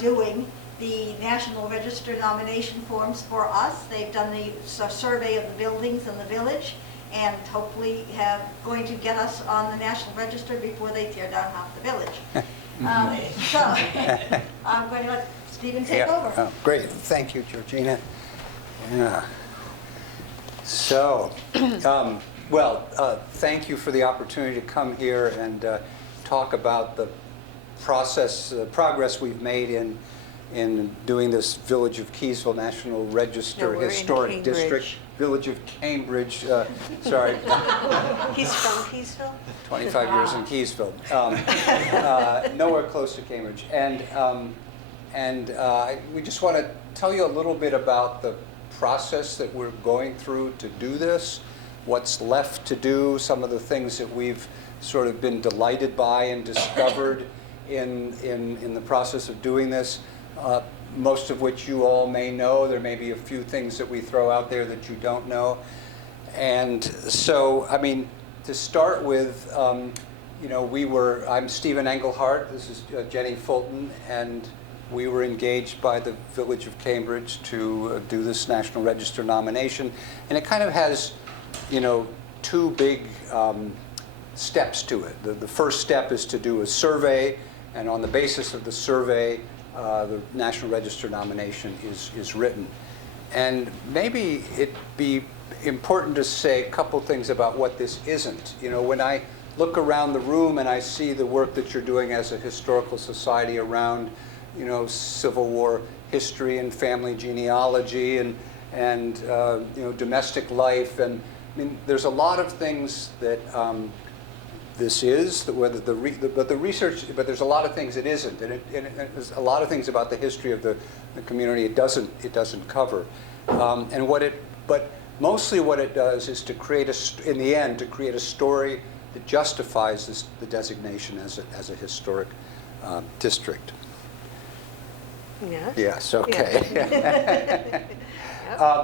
doing the National Register nomination forms for us. They've done the survey of the buildings in the village, and hopefully going to get us on the National Register before they tear down half the village. So I'm going to let Stephen take over. Oh, great. Thank you, Georgina. Yeah. So, thank you for the opportunity to come here and talk about the progress we've made in doing this Village of Keysville National Register Historic District. Village of Cambridge, sorry. He's from Keysville? 25 years in Keysville. Nowhere close to Cambridge. And we just want to tell you a little bit about the process that we're going through to do this, what's left to do, some of the things that we've sort of been delighted by and discovered in the process of doing this, most of which you all may know. There may be a few things that we throw out there that you don't know. And so, I mean, to start with, I'm Stephen Engelhardt, this is Jenny Fulton, and we were engaged by the Village of Cambridge to do this National Register nomination. And it kind of has, two big steps to it. The first step is to do a survey, and on the basis of the survey, the National Register nomination is written. And maybe it'd be important to say a couple things about what this isn't. When I look around the room and I see the work that you're doing as a historical society around Civil War history and family genealogy and domestic life, and I mean, there's a lot of things that this is, but there's a lot of things it isn't, and there's a lot of things about the history of the community it doesn't cover, but mostly what it does is to create to create a story that justifies the designation as a historic district. Yes. Yes, okay. Yep.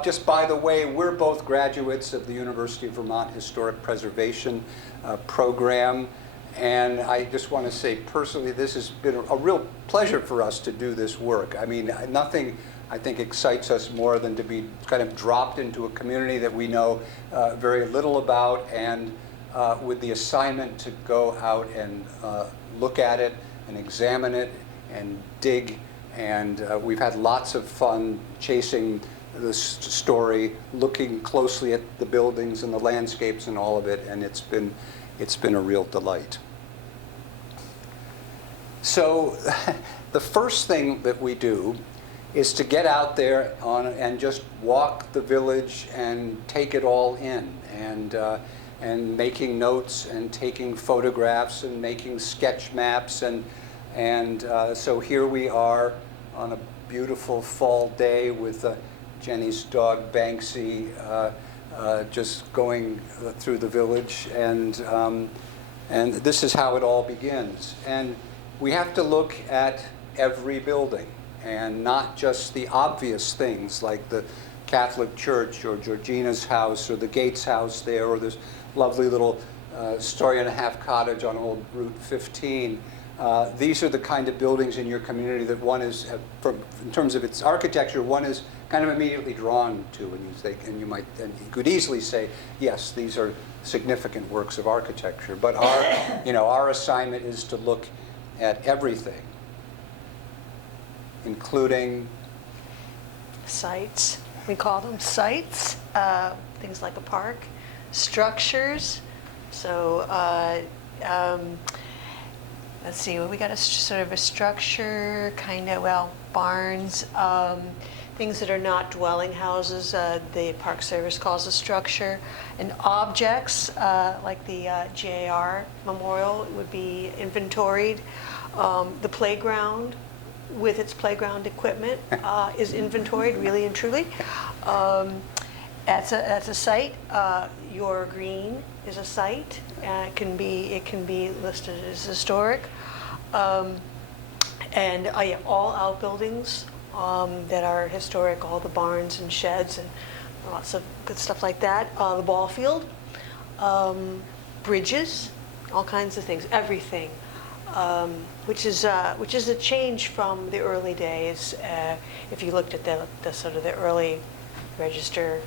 Just by the way, we're both graduates of the University of Vermont Historic Preservation program, and I just want to say personally, this has been a real pleasure for us to do this work. I mean, nothing I think excites us more than to be kind of dropped into a community that we know very little about, and with the assignment to go out and look at it and examine it and dig. And we've had lots of fun chasing this story, looking closely at the buildings and the landscapes and all of it, and it's been a real delight. So the first thing that we do is to get out there and just walk the village and take it all in, and making notes and taking photographs and making sketch maps, and so here we are on a beautiful fall day with Jenny's dog Banksy just going through the village, and this is how it all begins. And we have to look at every building, and not just the obvious things like the Catholic Church or Georgina's house or the Gates house there, or this lovely little story-and-a-half cottage on Old Route 15. These are the kind of buildings in your community that one is, in terms of its architecture, one is kind of immediately drawn to, and you could easily say, yes, these are significant works of architecture. But our assignment is to look at everything, including Sites. We call them sites. Things like a park, structures. So. Let's see, we got a sort of a structure, barns, things that are not dwelling houses, the Park Service calls a structure, and objects like the JR Memorial would be inventoried. The playground with its playground equipment is inventoried, really and truly. That's a site. Your Green is a site. It can be listed as historic. And all outbuildings that are historic, all the barns and sheds and lots of good stuff like that. The ball field, bridges, all kinds of things, everything. which is a change from the early days. If you looked at the sort of the early register,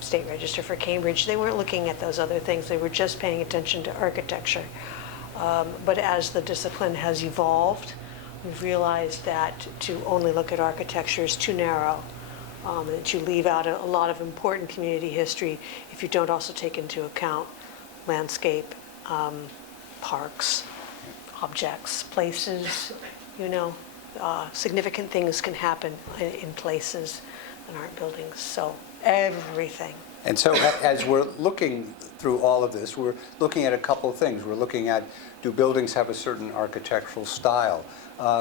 state register for Cambridge, they weren't looking at those other things. They were just paying attention to architecture. But as the discipline has evolved, we've realized that to only look at architecture is too narrow, that you leave out a lot of important community history if you don't also take into account landscape, parks, objects, places, significant things can happen in places that aren't buildings, so everything. And so as we're looking through all of this, we're looking at a couple of things. We're looking at, do buildings have a certain architectural style?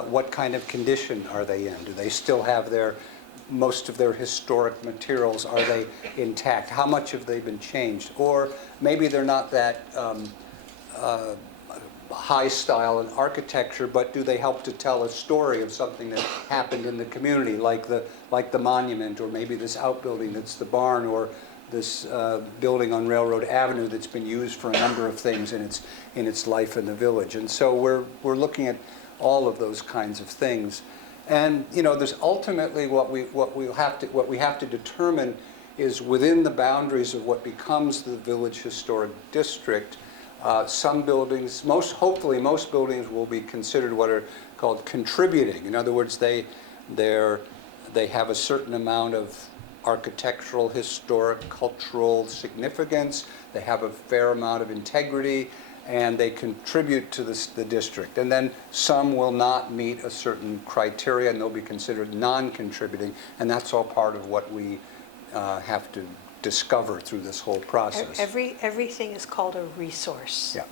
What kind of condition are they in? Do they still have most of their historic materials? Are they intact? How much have they been changed? Or maybe they're not that high style in architecture, but do they help to tell a story of something that happened in the community, like the monument, or maybe this outbuilding that's the barn, or this building on Railroad Avenue that's been used for a number of things in its life in the village. And so we're looking at all of those kinds of things. And there's ultimately what we have to determine is, within the boundaries of what becomes the Village Historic District, some buildings, hopefully most buildings will be considered what are called contributing. In other words, they have a certain amount of architectural, historic, cultural significance. They have a fair amount of integrity, and they contribute to the district. And then some will not meet a certain criteria, and they'll be considered non-contributing. And that's all part of what we have to discover through this whole process. Everything is called a resource. Yeah.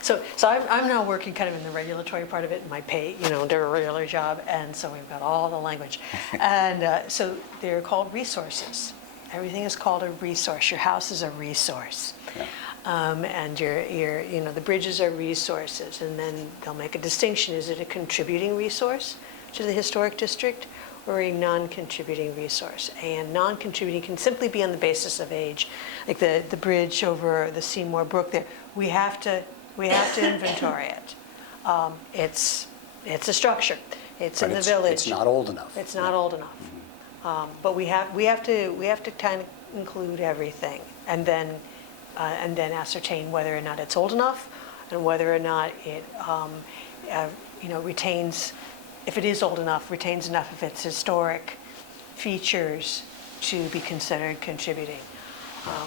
So I'm now working kind of in the regulatory part of it, in my pay, do a regular job, and so we've got all the language. And so they're called resources. Everything is called a resource. Your house is a resource. Yeah. And the bridges are resources, and then they'll make a distinction. Is it a contributing resource to the historic district, or a non-contributing resource? And non-contributing can simply be on the basis of age. Like the bridge over the Seymour Brook there, we have to inventory it. It's a structure. It's in the village. It's not old enough. It's not old enough. But we have to kind of include everything, and then ascertain whether or not it's old enough, and whether or not it retains, if it is old enough, retains enough of its historic features to be considered contributing.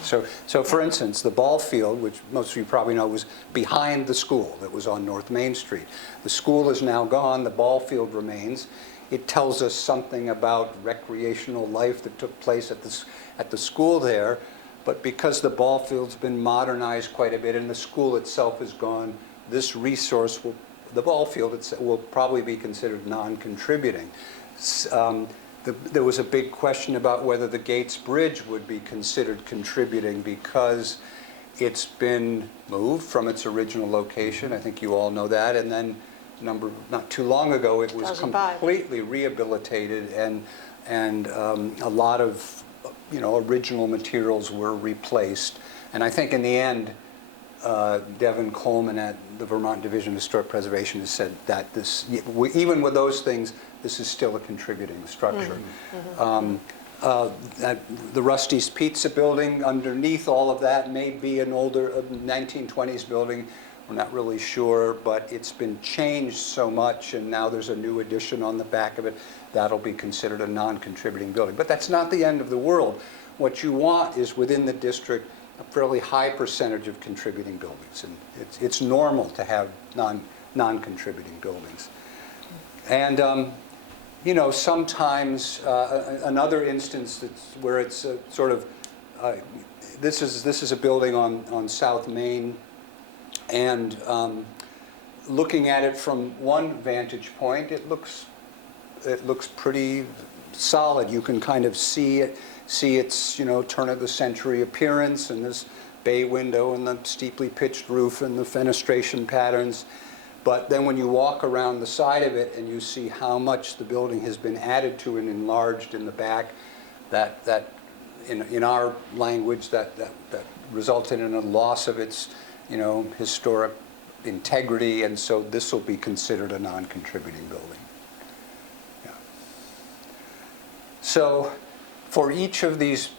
So for instance, the ball field, which most of you probably know, was behind the school that was on North Main Street. The school is now gone, the ball field remains. It tells us something about recreational life that took place at the school there, but because the ball field's been modernized quite a bit and the school itself is gone, this resource, the ball field will probably be considered non-contributing. There was a big question about whether the Gates Bridge would be considered contributing because it's been moved from its original location. I think you all know that. And then not too long ago, it was 2005. completely rehabilitated, and a lot of original materials were replaced. And I think in the end, Devin Coleman at the Vermont Division of Historic Preservation has said that even with those things, this is still a contributing structure. Mm-hmm. The Rusty's Pizza building, underneath all of that, may be an older 1920s building. We're not really sure, but it's been changed so much, and now there's a new addition on the back of it. That'll be considered a non-contributing building. But that's not the end of the world. What you want is, within the district, a fairly high percentage of contributing buildings. And it's normal to have non-contributing buildings. And sometimes another instance where it's sort of, this is a building on South Main, and looking at it from one vantage point, it looks pretty solid. You can kind of see its turn of the century appearance, and this bay window and the steeply pitched roof and the fenestration patterns. But then when you walk around the side of it and you see how much the building has been added to and enlarged in the back, that in our language that resulted in a loss of its historic integrity, and so this will be considered a non-contributing building. Yeah. So for each of these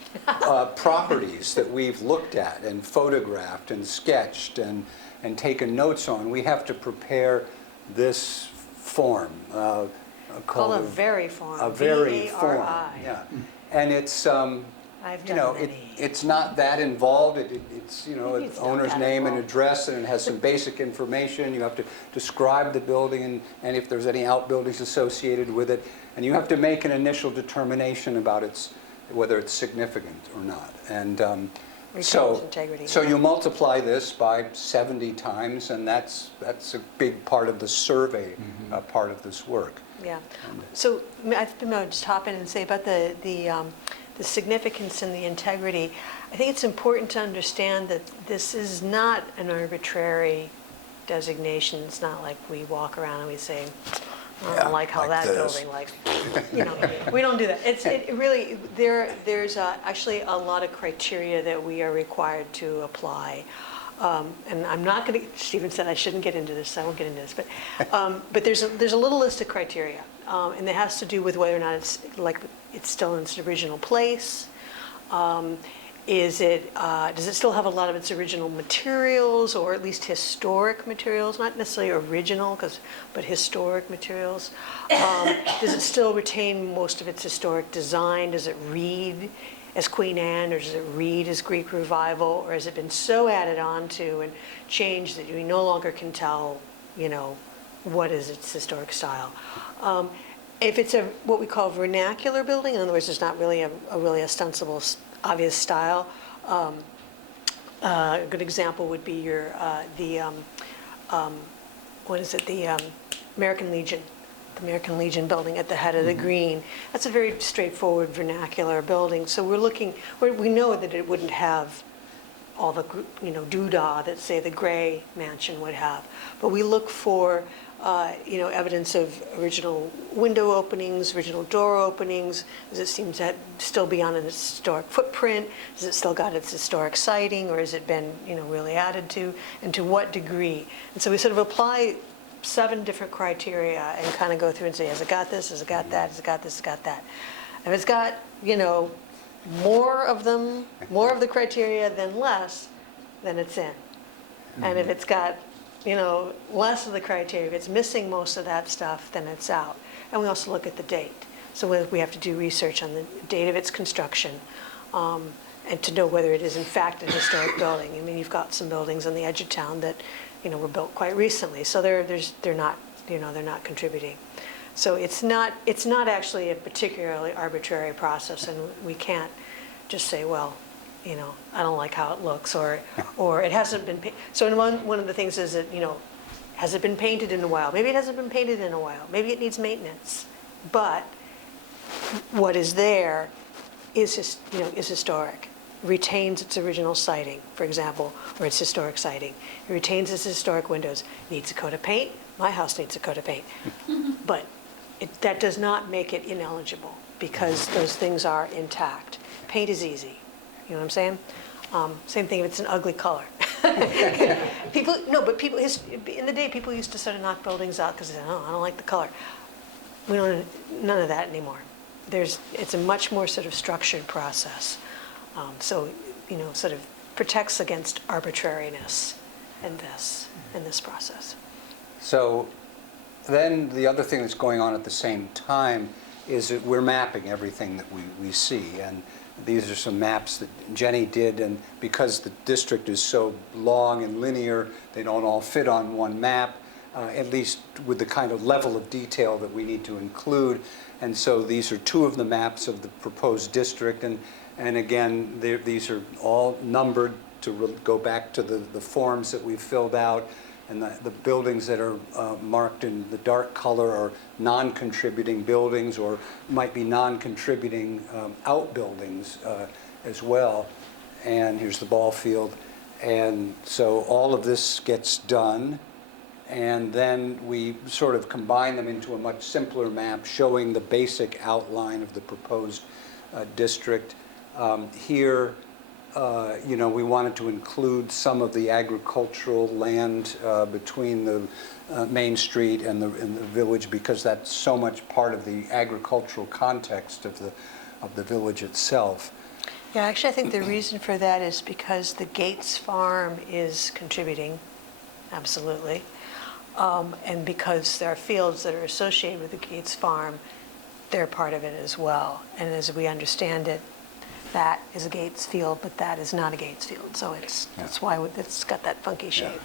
properties that we've looked at and photographed and sketched and taken notes on, we have to prepare this form Called a very form. A very form. V-A-R-I. Yeah, and it's I've you done know many. it's not that involved. It's It's not owner's that name and involved. address, and it has some basic information. You have to describe the building and if there's any outbuildings associated with it, and you have to make an initial determination about whether it's significant or not. And Retains integrity. so you multiply this by 70 times, and that's a big part of the survey part of this work. Yeah. So I would just hop in and say about the significance and the integrity. I think it's important to understand that this is not an arbitrary designation. It's not like we walk around and we say, I Yeah, don't like how like that this. building, we don't do that. It really, there's actually a lot of criteria that we are required to apply. And I'm not going to, Stephen said I shouldn't get into this, so I won't get into this, but there's a little list of criteria, and it has to do with whether or not it's still in its original place. Does it still have a lot of its original materials, or at least historic materials, not necessarily original, but historic materials? Does it still retain most of its historic design? Does it read as Queen Anne, or does it read as Greek Revival, or has it been so added on to and changed that we no longer can tell, what is its historic style? If it's what we call vernacular building, in other words, there's not really a really ostensible, obvious style. A good example would be the American Legion. The American Legion building at the head of the green. That's a very straightforward vernacular building. So we know that it wouldn't have all the doodah that, say, the Gray Mansion would have. But we look for evidence of original window openings, original door openings. Does it seem to still be on an historic footprint? Has it still got its historic siding, or has it been really added to? And to what degree? And so we sort of apply 7 different criteria and kind of go through and say, has it got this, has it got that, has it got this, has it got that? If it's got, more of the criteria than less, then it's in. And if it's got, less of the criteria, if it's missing most of that stuff, then it's out. And we also look at the date. So we have to do research on the date of its construction, and to know whether it is in fact a historic building. I mean, you've got some buildings on the edge of town that were built quite recently, so they're not contributing. So it's not actually a particularly arbitrary process, and we can't just say, well, I don't like how it looks, or it hasn't been. So one of the things is that has it been painted in a while? Maybe it hasn't been painted in a while. Maybe it needs maintenance, but what is there is historic. Retains its original siding, for example, or its historic siding. It retains its historic windows. Needs a coat of paint. My house needs a coat of paint. But that does not make it ineligible, because those things are intact. Paint is easy. You know what I'm saying? Same thing if it's an ugly color. People in the day, people used to sort of knock buildings out because they said, oh, I don't like the color. We don't, none of that anymore. It's a much more sort of structured process. So, sort of protects against arbitrariness in this process. So then the other thing that's going on at the same time is that we're mapping everything that we see. And these are some maps that Jenny did, and because the district is so long and linear, they don't all fit on one map, at least with the kind of level of detail that we need to include. And so these are 2 of the maps of the proposed district, and again, these are all numbered to go back to the forms that we've filled out. And the buildings that are marked in the dark color are non-contributing buildings, or might be non-contributing outbuildings as well. And here's the ball field. And so all of this gets done, and then we sort of combine them into a much simpler map showing the basic outline of the proposed district. Here, we wanted to include some of the agricultural land between the Main Street and the village, because that's so much part of the agricultural context of the village itself. Yeah, actually, I think the reason for that is because the Gates Farm is contributing, absolutely. And because there are fields that are associated with the Gates Farm, they're part of it as well. And as we understand it, that is a Gates field, but that is not a Gates field. So that's why it's got that funky shape.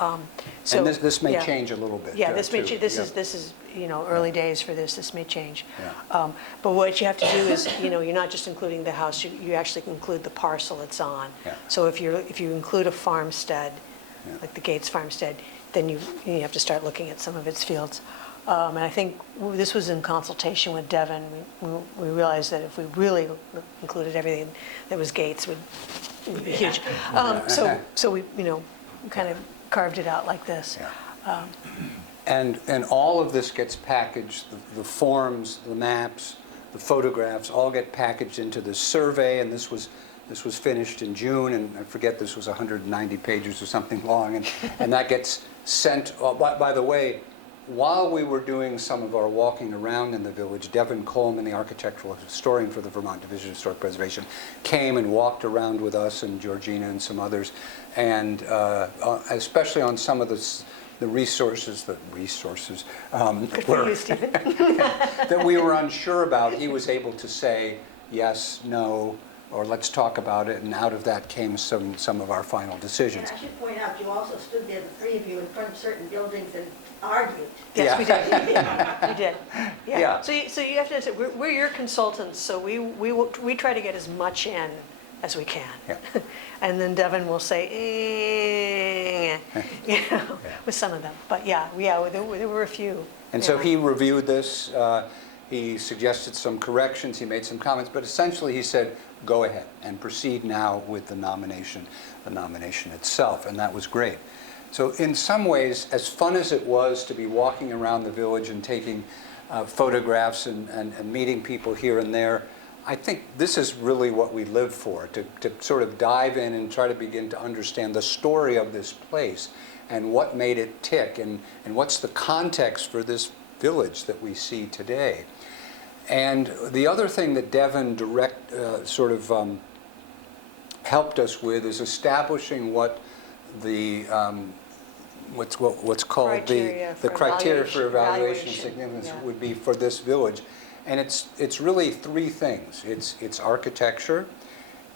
And this may change a little bit. Yeah, this may too. this is early days for this. This may change. Yeah. But what you have to do is you're not just including the house. You actually include the parcel it's on. Yeah. So if you include a farmstead, like the Gates farmstead, then you have to start looking at some of its fields. And I think this was in consultation with Devon. We realized that if we really included everything that was Gates, it would be huge. So we kind of carved it out like this. Yeah. And all of this gets packaged, the forms, the maps, the photographs, all get packaged into this survey, and this was finished in June, and I forget, this was 190 pages or something long, and that gets sent. By the way, while we were doing some of our walking around in the village, Devon Coleman, the architectural historian for the Vermont Division of Historic Preservation, came and walked around with us and Georgina and some others, and especially on some of the resources Good for you, Stephen. that we were unsure about, he was able to say yes, no, or let's talk about it, and out of that came some of our final decisions. And I should point out, you also stood there, the three of you, in front of certain buildings and argued. Yes, we did. We did. Yeah. Yeah. So you have to understand, we're your consultants, so we try to get as much in as we can. Yeah. And then Devon will say, with some of them. But there were a few. And so he reviewed this, he suggested some corrections, he made some comments, but essentially he said, go ahead and proceed now with the nomination itself, and that was great. So in some ways, as fun as it was to be walking around the village and taking photographs and meeting people here and there, I think this is really what we live for, to sort of dive in and try to begin to understand the story of this place and what made it tick, and what's the context for this village that we see today. And the other thing that Devon helped us with is establishing what the what's called the criteria for evaluation of significance would be for this village. And it's really three things. It's architecture,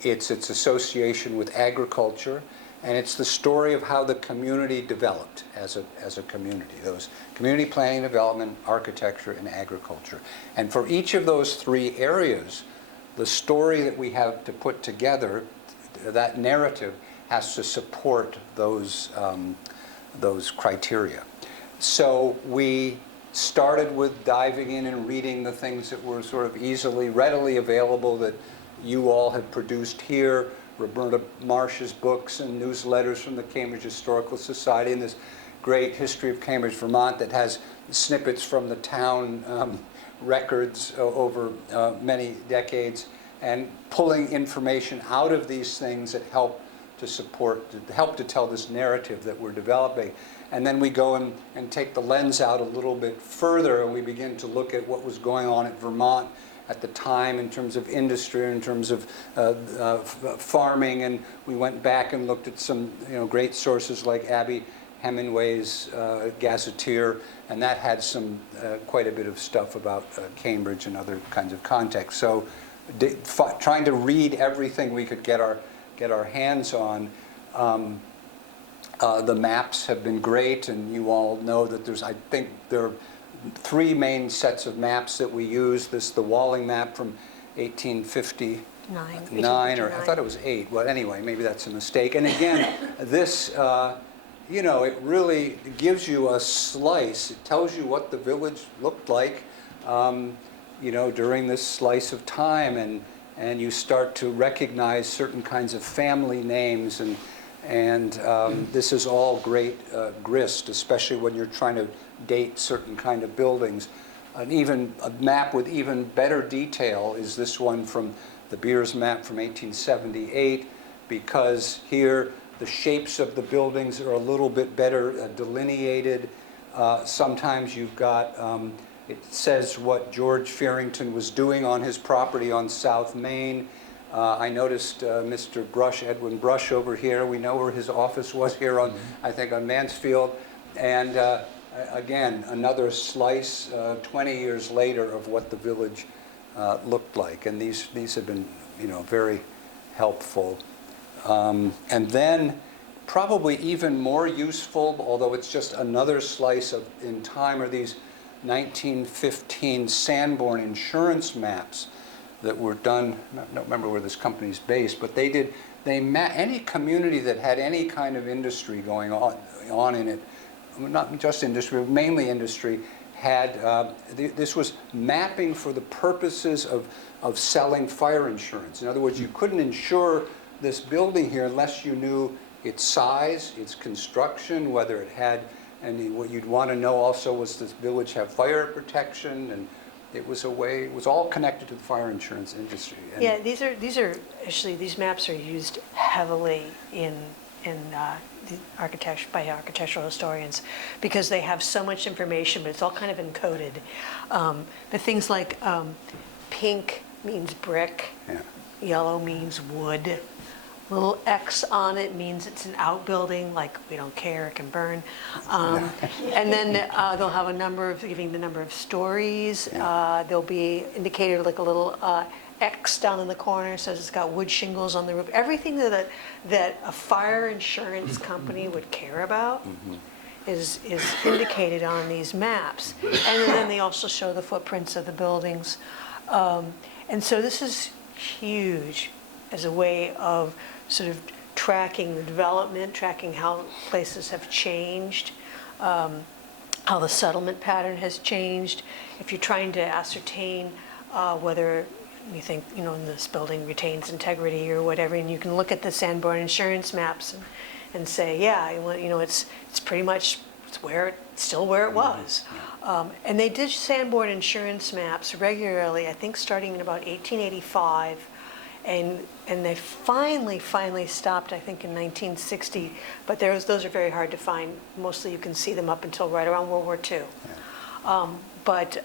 it's association with agriculture, and it's the story of how the community developed as a community. Those community planning, development, architecture, and agriculture. And for each of those three areas, the story that we have to put together, that narrative, has to support those criteria. So we started with diving in and reading the things that were sort of readily available that you all have produced here, Roberta Marsh's books and newsletters from the Cambridge Historical Society, and this great history of Cambridge, Vermont, that has snippets from the town records over many decades, and pulling information out of these things that help to tell this narrative that we're developing. And then we go and take the lens out a little bit further, and we begin to look at what was going on at Vermont at the time in terms of industry, in terms of farming, and we went back and looked at some great sources like Abby Hemingway's Gazetteer, and that had some quite a bit of stuff about Cambridge and other kinds of contexts. So trying to read everything we could get our hands on. The maps have been great, and you all know that I think there are three main sets of maps that we use. The Walling map from 1859, or I thought it was 8. Well, anyway, maybe that's a mistake. And again, this, it really gives you a slice. It tells you what the village looked like, during this slice of time, and you start to recognize certain kinds of family names, and this is all great grist, especially when you're trying to date certain kind of buildings. A map with even better detail is this one from the Beers map from 1878. because here the shapes of the buildings are a little bit better delineated. Sometimes you've got, it says what George Fearington was doing on his property on South Main. I noticed Mr. Brush, Edwin Brush over here. We know where his office was here on, I think, on Mansfield. And again, another slice 20 years later of what the village looked like. And these have been, very helpful. And then probably even more useful, although it's just another slice in time, are these 1915 Sanborn insurance maps that were done. I don't remember where this company's based, but any community that had any kind of industry going on in it, not just industry, but mainly industry, had, this was mapping for the purposes of selling fire insurance. In other words, you couldn't insure this building here unless you knew its size, its construction, whether it had, and what you'd want to know also was, does the village have fire protection? And it was all connected to the fire insurance industry. And yeah, these are actually, these maps are used heavily in the by architectural historians, because they have so much information, but it's all kind of encoded. But things like pink means brick, yeah. yellow means wood, little X on it means it's an outbuilding, like we don't care, it can burn. And then they'll have a number giving the number of stories. Yeah. There'll be indicated like a little X down in the corner, says it's got wood shingles on the roof. Everything that a fire insurance company would care about is indicated on these maps. And then they also show the footprints of the buildings. And so this is huge as a way of sort of tracking the development, tracking how places have changed, how the settlement pattern has changed. If you're trying to ascertain whether you think, this building retains integrity or whatever, and you can look at the Sanborn insurance maps and say, yeah, it's pretty much still where it was. And they did Sanborn insurance maps regularly, I think starting in about 1885, and they finally stopped, I think, in 1960. But those are very hard to find. Mostly you can see them up until right around World War II. Yeah. But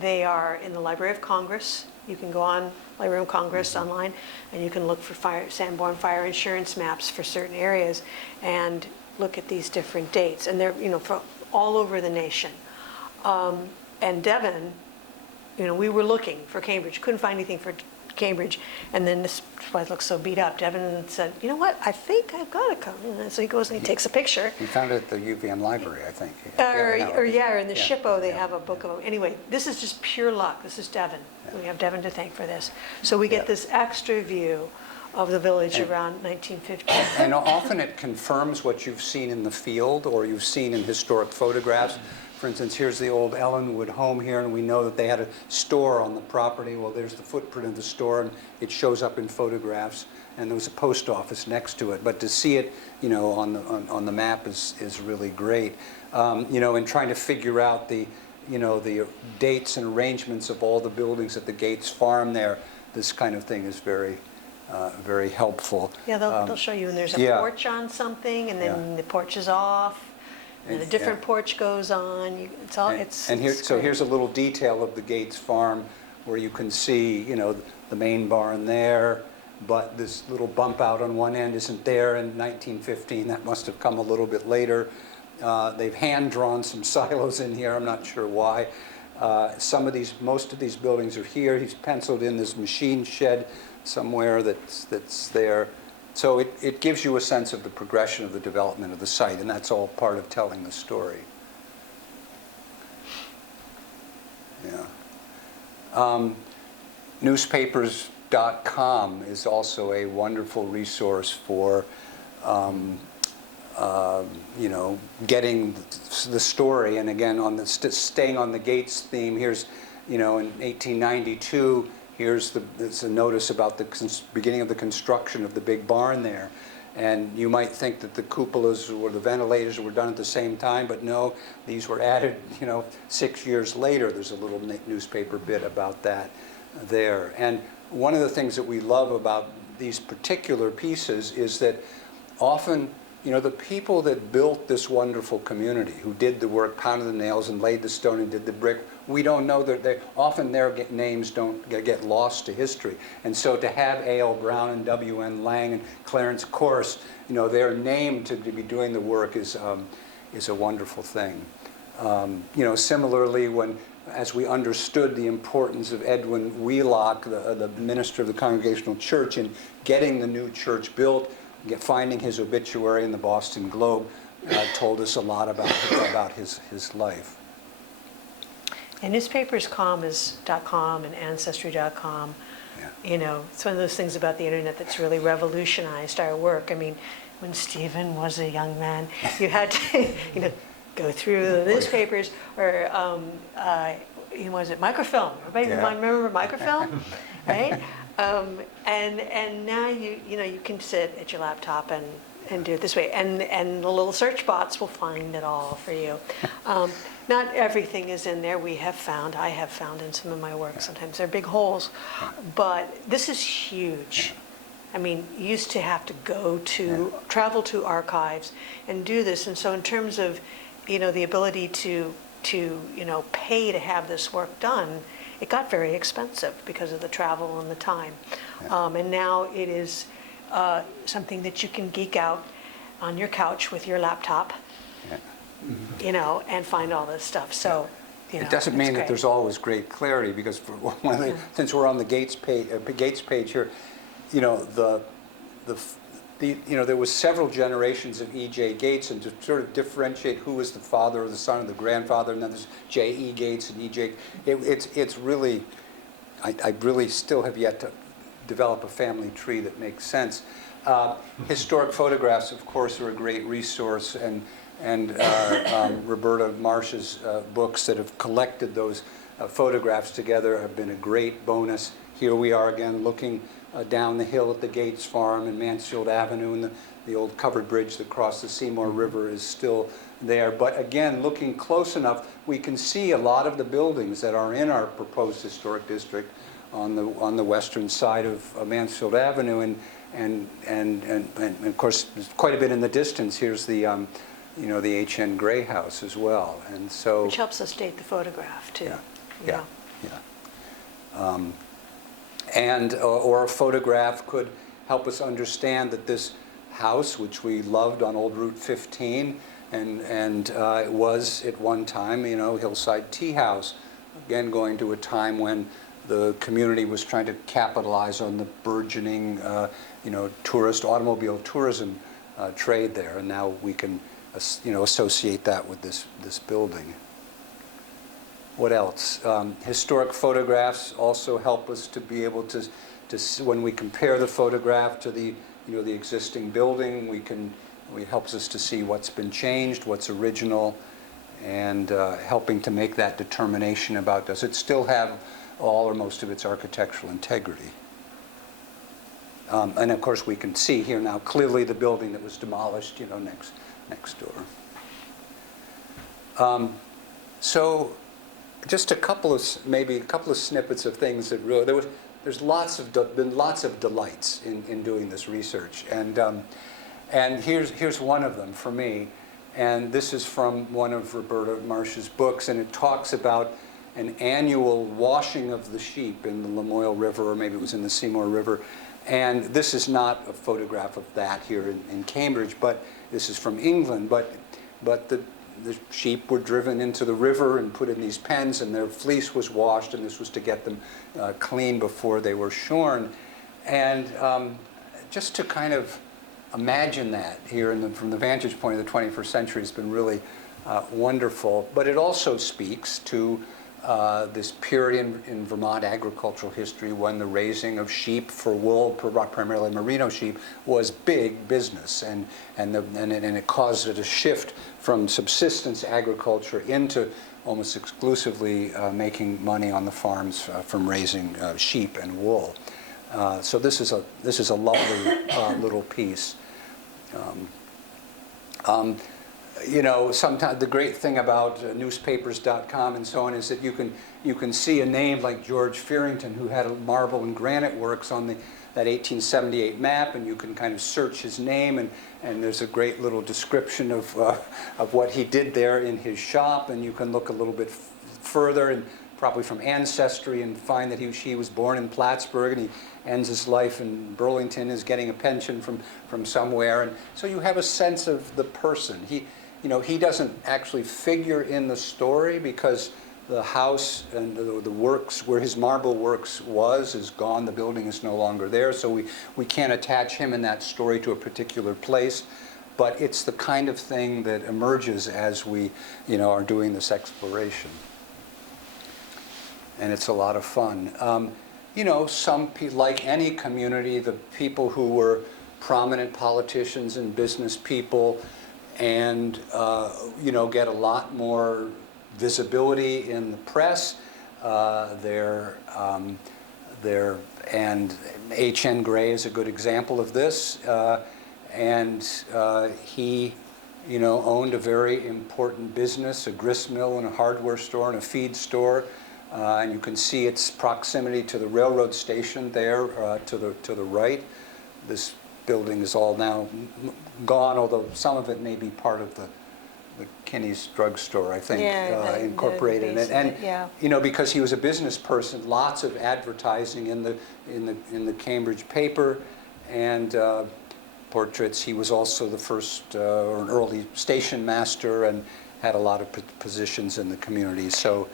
they are in the Library of Congress. You can go on Library of Congress online, and you can look for Sanborn fire insurance maps for certain areas, and look at these different dates. And they're for all over the nation. And Devon, we were looking for Cambridge, couldn't find anything for Cambridge, and then this place looks so beat up. Devin said, "You know what? I think I've got to come." And so he goes and he takes a picture. We found it at the UVM library, I think. Or in the SHPO they have a book of them. Anyway, this is just pure luck. This is Devin. Yeah. We have Devin to thank for this. So we get this extra view of the village around 1950. And often it confirms what you've seen in the field or you've seen in historic photographs. For instance, here's the old Ellenwood home here, and we know that they had a store on the property. Well, there's the footprint of the store, and it shows up in photographs, and there was a post office next to it. But to see it, on the map is really great. And trying to figure out the dates and arrangements of all the buildings at the Gates Farm there, this kind of thing is very helpful. Yeah, they'll show you, and there's a porch on something, and then the porch is off. And a different porch goes on. Here's a little detail of the Gates Farm where you can see, the main barn there, but this little bump out on one end isn't there in 1915. That must have come a little bit later. They've hand-drawn some silos in here. I'm not sure why. Most of these buildings are here. He's penciled in this machine shed somewhere that's there. So it gives you a sense of the progression of the development of the site, and that's all part of telling the story. Yeah. Newspapers.com is also a wonderful resource for, getting the story. And again, staying on the Gates theme, here's, in 1892, there's a notice about the beginning of the construction of the big barn there. And you might think that the cupolas or the ventilators were done at the same time, but no, these were added, 6 years later. There's a little newspaper bit about that there. And one of the things that we love about these particular pieces is that often, you know, the people that built this wonderful community, who did the work, pounded the nails and laid the stone and did the brick, we don't know that often their names don't get lost to history. And so to have A.L. Brown and W.N. Lang and Clarence Corse, you know, their name to be doing the work is a wonderful thing. You know, similarly, as we understood the importance of Edwin Wheelock, the minister of the Congregational Church, in getting the new church built, finding his obituary in the Boston Globe, told us a lot about his life. And newspaperscom.com and ancestry.com, you know, it's one of those things about the internet that's really revolutionized our work. I mean, when Stephen was a young man, you had to, you know, go through the newspapers, or was it microfilm? Everybody remember microfilm, right? And now you know, you can sit at your laptop and do it this way, and the little search bots will find it all for you. Not everything is in there. I have found in some of my work, sometimes there are big holes, but this is huge. I mean, you used to have to travel to archives and do this, and so in terms of, you know, the ability to you know, pay to have this work done, it got very expensive because of the travel and the time. And now it is something that you can geek out on your couch with your laptop, you know, and find all this stuff. So, you know, it doesn't mean that there's always great clarity, because for since we're on the Gates page here, you know, you know, there was several generations of E.J. Gates, and to sort of differentiate who was the father or the son or the grandfather, and then there's J.E. Gates and E.J. It's really, I really still have yet to develop a family tree that makes sense. Historic photographs, of course, are a great resource, and Roberta Marsh's books that have collected those photographs together have been a great bonus. Here we are again looking down the hill at the Gates Farm and Mansfield Avenue, and the old covered bridge that crossed the Seymour River is still there. But again, looking close enough, we can see a lot of the buildings that are in our proposed historic district on the western side of Mansfield Avenue, and of course, there's quite a bit in the distance. Here's the you know, the H.N. Gray House as well, and so which helps us date the photograph too. Yeah. And or a photograph could help us understand that this house, which we loved on Old Route 15, and it was at one time, you know, Hillside Tea House, again going to a time when the community was trying to capitalize on the burgeoning, you know, automobile tourism trade there, and now we can, you know, associate that with this building. What else? Historic photographs also help us to be able to see, when we compare the photograph to the, you know, the existing building, it helps us to see what's been changed, what's original, and helping to make that determination about, does it still have all or most of its architectural integrity. And of course we can see here now clearly the building that was demolished, you know, next door. So just maybe a couple of snippets of things that really, there's been lots of delights in doing this research, and here's one of them for me, and this is from one of Roberta Marsh's books, and it talks about an annual washing of the sheep in the Lamoille River, or maybe it was in the Seymour River, and this is not a photograph of that here in Cambridge, but this is from England, but the sheep were driven into the river and put in these pens, and their fleece was washed, and this was to get them clean before they were shorn. And just to kind of imagine that here from the vantage point of the 21st century has been really wonderful. But it also speaks to this period in Vermont agricultural history when the raising of sheep for wool, primarily merino sheep, was big business, and it caused it a shift from subsistence agriculture into almost exclusively making money on the farms from raising sheep and wool. So this is a lovely little piece. You know, sometimes the great thing about newspapers.com and so on is that you can see a name like George Fearington, who had marble and granite works on that 1878 map, and you can kind of search his name, and there's a great little description of what he did there in his shop, and you can look a little bit further and probably from ancestry and find that she was born in Plattsburgh, and he ends his life in Burlington, is getting a pension from somewhere, and so you have a sense of the person. He doesn't actually figure in the story because the house and the works where his marble works is gone. The building is no longer there, so we can't attach him in that story to a particular place. But it's the kind of thing that emerges as we, are doing this exploration. And it's a lot of fun. Some people, like any community, the people who were prominent politicians and business people, and get a lot more visibility in the press. And H.N. Gray is a good example of this. He, owned a very important business, a grist mill and a hardware store and a feed store. And you can see its proximity to the railroad station there to the right. This building is all now gone, although some of it may be part of the Kinney's drugstore, I think, incorporated in it. And because he was a business person, lots of advertising in the Cambridge paper, and portraits. He was also the first or an early station master, and had a lot of positions in the community. So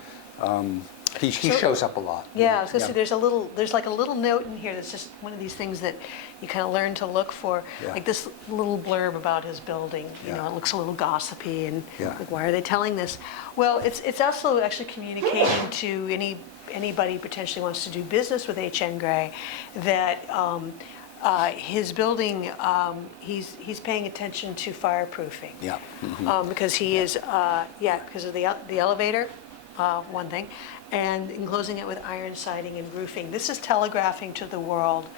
he shows up a lot. Yeah, I was going to say there's like a little note in here that's just one of these things that you kind of learn to look for. Yeah. Like this little blurb about his building. It looks a little gossipy, and like, why are they telling this? Well, it's also actually communicating to anybody potentially wants to do business with H.N. Gray that his building, he's paying attention to fireproofing. Yeah. Mm-hmm. Because he is, because of the elevator, one thing, and enclosing it with iron siding and roofing. This is telegraphing to the world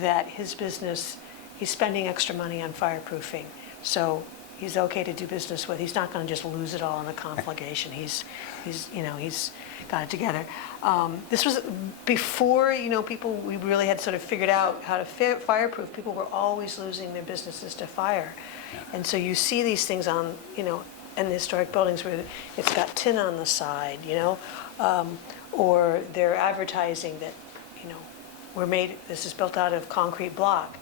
that his business, he's spending extra money on fireproofing. So he's okay to do business with. He's not going to just lose it all in a conflagration. He's got it together. This was before, we really had sort of figured out how to fireproof. People were always losing their businesses to fire. Yeah. And so you see these things on, in the historic buildings where it's got tin on the side, or they're advertising that, this is built out of concrete block.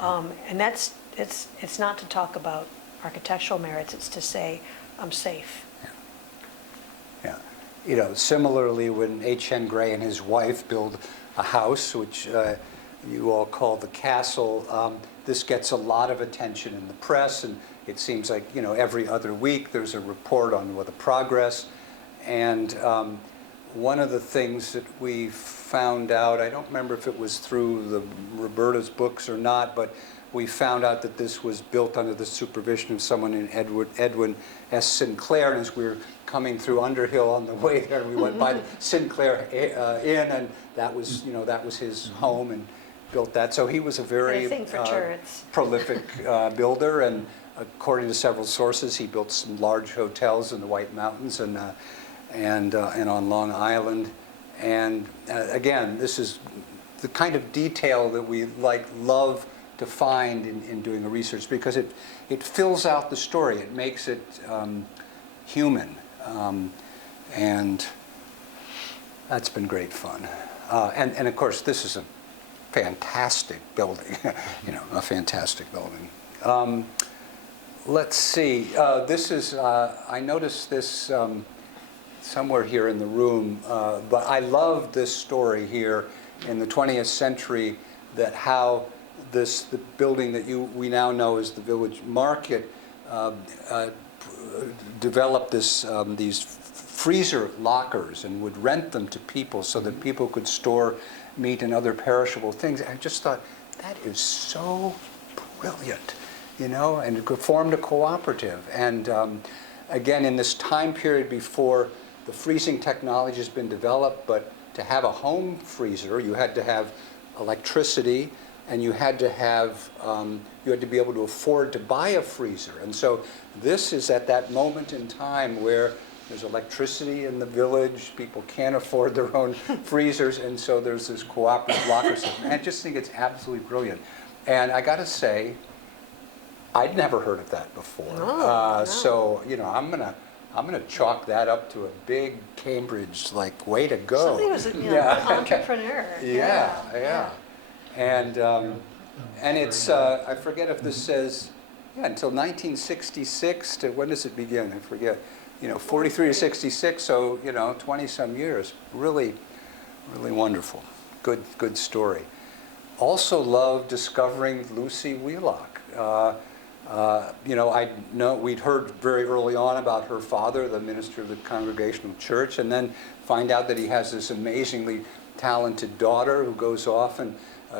And it's not to talk about architectural merits, it's to say, I'm safe. Yeah. Similarly, when H.N. Gray and his wife build a house, which you all call the castle, this gets a lot of attention in the press, and it seems like, every other week there's a report on the progress. And one of the things that we found out, I don't remember if it was through Roberta's books or not, but we found out that this was built under the supervision of someone named Edwin S. Sinclair. And as we were coming through Underhill on the way there, we went by the Sinclair Inn, and that was his home, and built that. So he was a very prolific builder, and according to several sources, he built some large hotels in the White Mountains and on Long Island. And again, this is the kind of detail that we love to find in doing a research, because it fills out the story. It makes it human, and that's been great fun. And of course, this is a fantastic building, a fantastic building. Let's see. This is, I noticed this somewhere here in the room, but I love this story here in the 20th century, that how the building that we now know as the Village Market developed these freezer lockers and would rent them to people so that people could store meat and other perishable things. I just thought, that is so brilliant, and it formed a cooperative. And again, in this time period before the freezing technology has been developed, but to have a home freezer, you had to have electricity, and you had to be able to afford to buy a freezer. And so this is at that moment in time where there's electricity in the village. People can't afford their own freezers, and so there's this cooperative locker system. And I just think it's absolutely brilliant. And I got to say, I'd never heard of that before. No. So, you know, I'm gonna chalk that up to a big Cambridge, like, way to go. Somebody was an entrepreneur. Yeah. And it's, I forget if this says, until 1966 to, when does it begin? I forget. You know, 43 to 66, so, you know, 20-some years. Really, really wonderful. Good story. Also love discovering Lucy Wheelock. You know, we'd heard very early on about her father, the minister of the Congregational Church, and then find out that he has this amazingly talented daughter who goes off and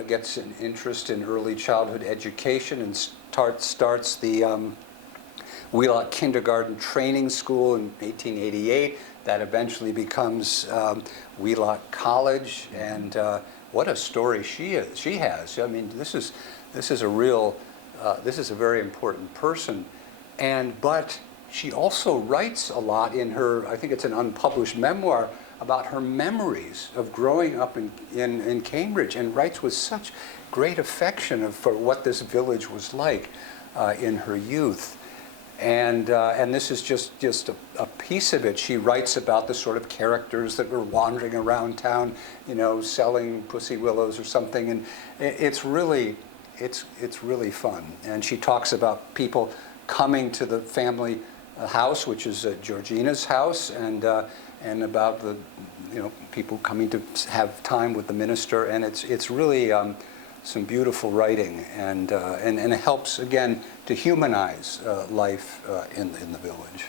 gets an interest in early childhood education and starts the Wheelock Kindergarten Training School in 1888. That eventually becomes Wheelock College, and what a story she has. I mean, this is a real. This is a very important person, but she also writes a lot in her, I think it's an unpublished memoir, about her memories of growing up in Cambridge, and writes with such great affection for what this village was like in her youth. And this is just a piece of it. She writes about the sort of characters that were wandering around town, you know, selling pussy willows or something, and it's really fun. And she talks about people coming to the family house, which is Georgina's house, and about the, you know, people coming to have time with the minister, and it's really some beautiful writing, and it helps again to humanize life in the village.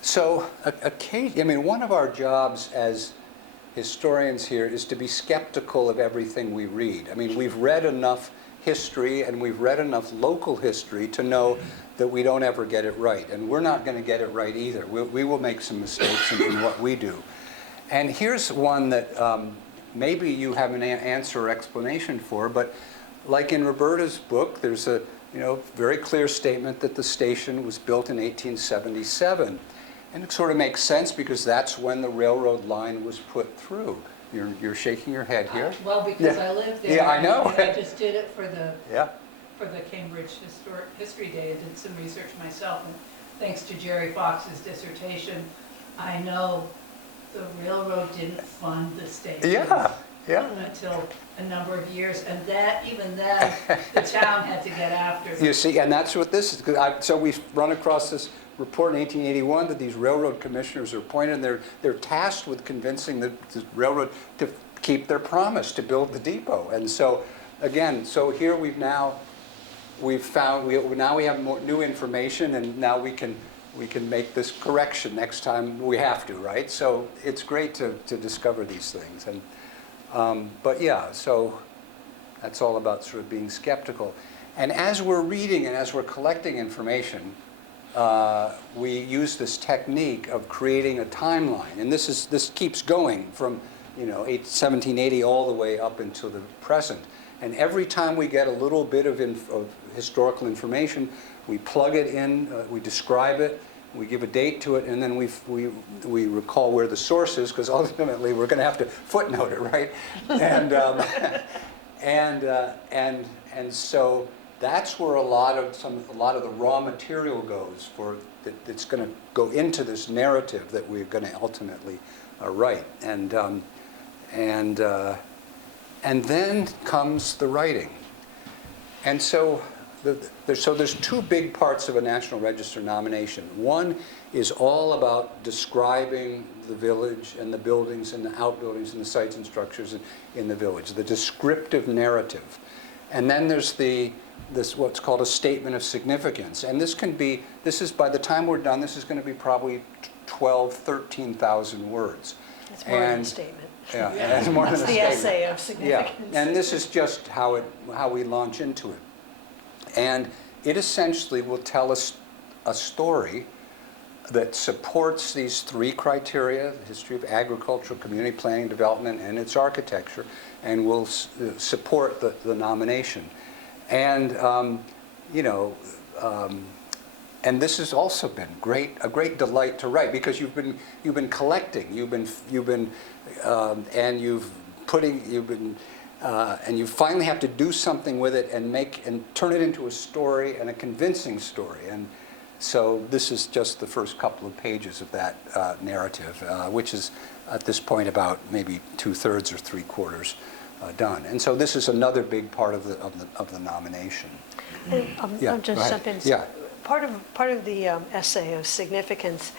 So, I mean, one of our jobs as historians here is to be skeptical of everything we read. I mean, we've read enough history and we've read enough local history to know that we don't ever get it right, and we're not going to get it right either. We will make some mistakes in what we do. And here's one that maybe you have an answer or explanation for, but like in Roberta's book, there's a very clear statement that the station was built in 1877. And it sort of makes sense because that's when the railroad line was put through. You're shaking your head here. Well, because I lived there. Yeah, I know. And I just did it for the Cambridge History Day. I did some research myself, and thanks to Jerry Fox's dissertation, I know the railroad didn't fund the station. Yeah. Until a number of years, and even then, the town had to get after it. You see, and that's what this is. So we've run across this report in 1881 that these railroad commissioners are appointed, and they're tasked with convincing the railroad to keep their promise to build the depot. And so, again, here we have more new information, and now we can make this correction next time we have to, right? So it's great to discover these things. And but yeah, so that's all about sort of being skeptical. And as we're reading and as we're collecting information, we use this technique of creating a timeline, and this keeps going from 1780 all the way up until the present. And every time we get a little bit of historical information, we plug it in, we describe it, we give a date to it, and then we recall where the source is, because ultimately we're going to have to footnote it, right? And so that's where a lot of the raw material goes that's going to go into this narrative that we're going to ultimately write. And then comes the writing. And so there's two big parts of a National Register nomination. One is all about describing the village and the buildings and the outbuildings and the sites and structures in the village, the descriptive narrative. And then there's this what's called a statement of significance. And this is by the time we're done, this is going to be probably 13,000 words. It's more than a statement. Yeah, it's more than a statement. That's the essay of significance. Yeah, and this is just how we launch into it. And it essentially will tell us a story that supports these three criteria: the history of agricultural, community planning, development, and its architecture, and will support the nomination. And and this has also been a great delight to write, because you've been collecting, and you finally have to do something with it and turn it into a story, and a convincing story. And so this is just the first couple of pages of that narrative, which is at this point about maybe 2/3 or 3/4 done. And so this is another big part of the nomination. And, Yeah, I'll just go jump in. ahead. Yeah. Part of the essay of significance,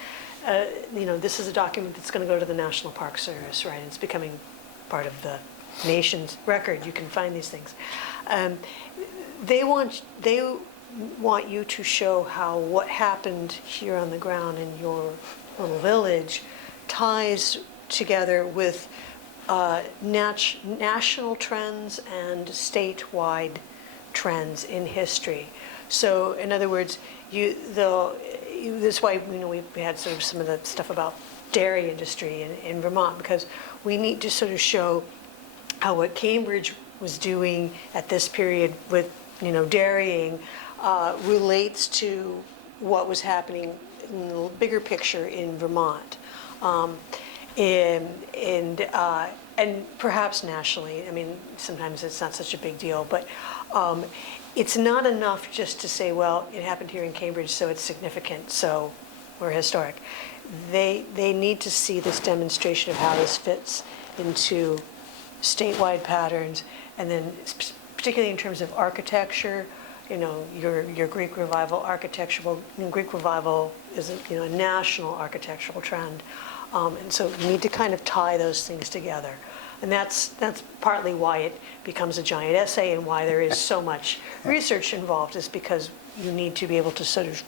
this is a document that's going to go to the National Park Service, right? It's becoming part of the nation's record. You can find these things. They want you to show how what happened here on the ground in your little village ties together with national trends and statewide trends in history. So, in other words, that's why we had sort of some of the stuff about dairy industry in Vermont, because we need to sort of show how what Cambridge was doing at this period with dairying relates to what was happening in the bigger picture in Vermont. And perhaps nationally. I mean, sometimes it's not such a big deal, but it's not enough just to say, well, it happened here in Cambridge, so it's significant, so we're historic. They need to see this demonstration of how this fits into statewide patterns, and then particularly in terms of architecture, your Greek Revival architecture. Well, Greek Revival is a national architectural trend. And so you need to kind of tie those things together. And that's partly why it becomes a giant essay, and why there is so much research involved, is because you need to be able to sort of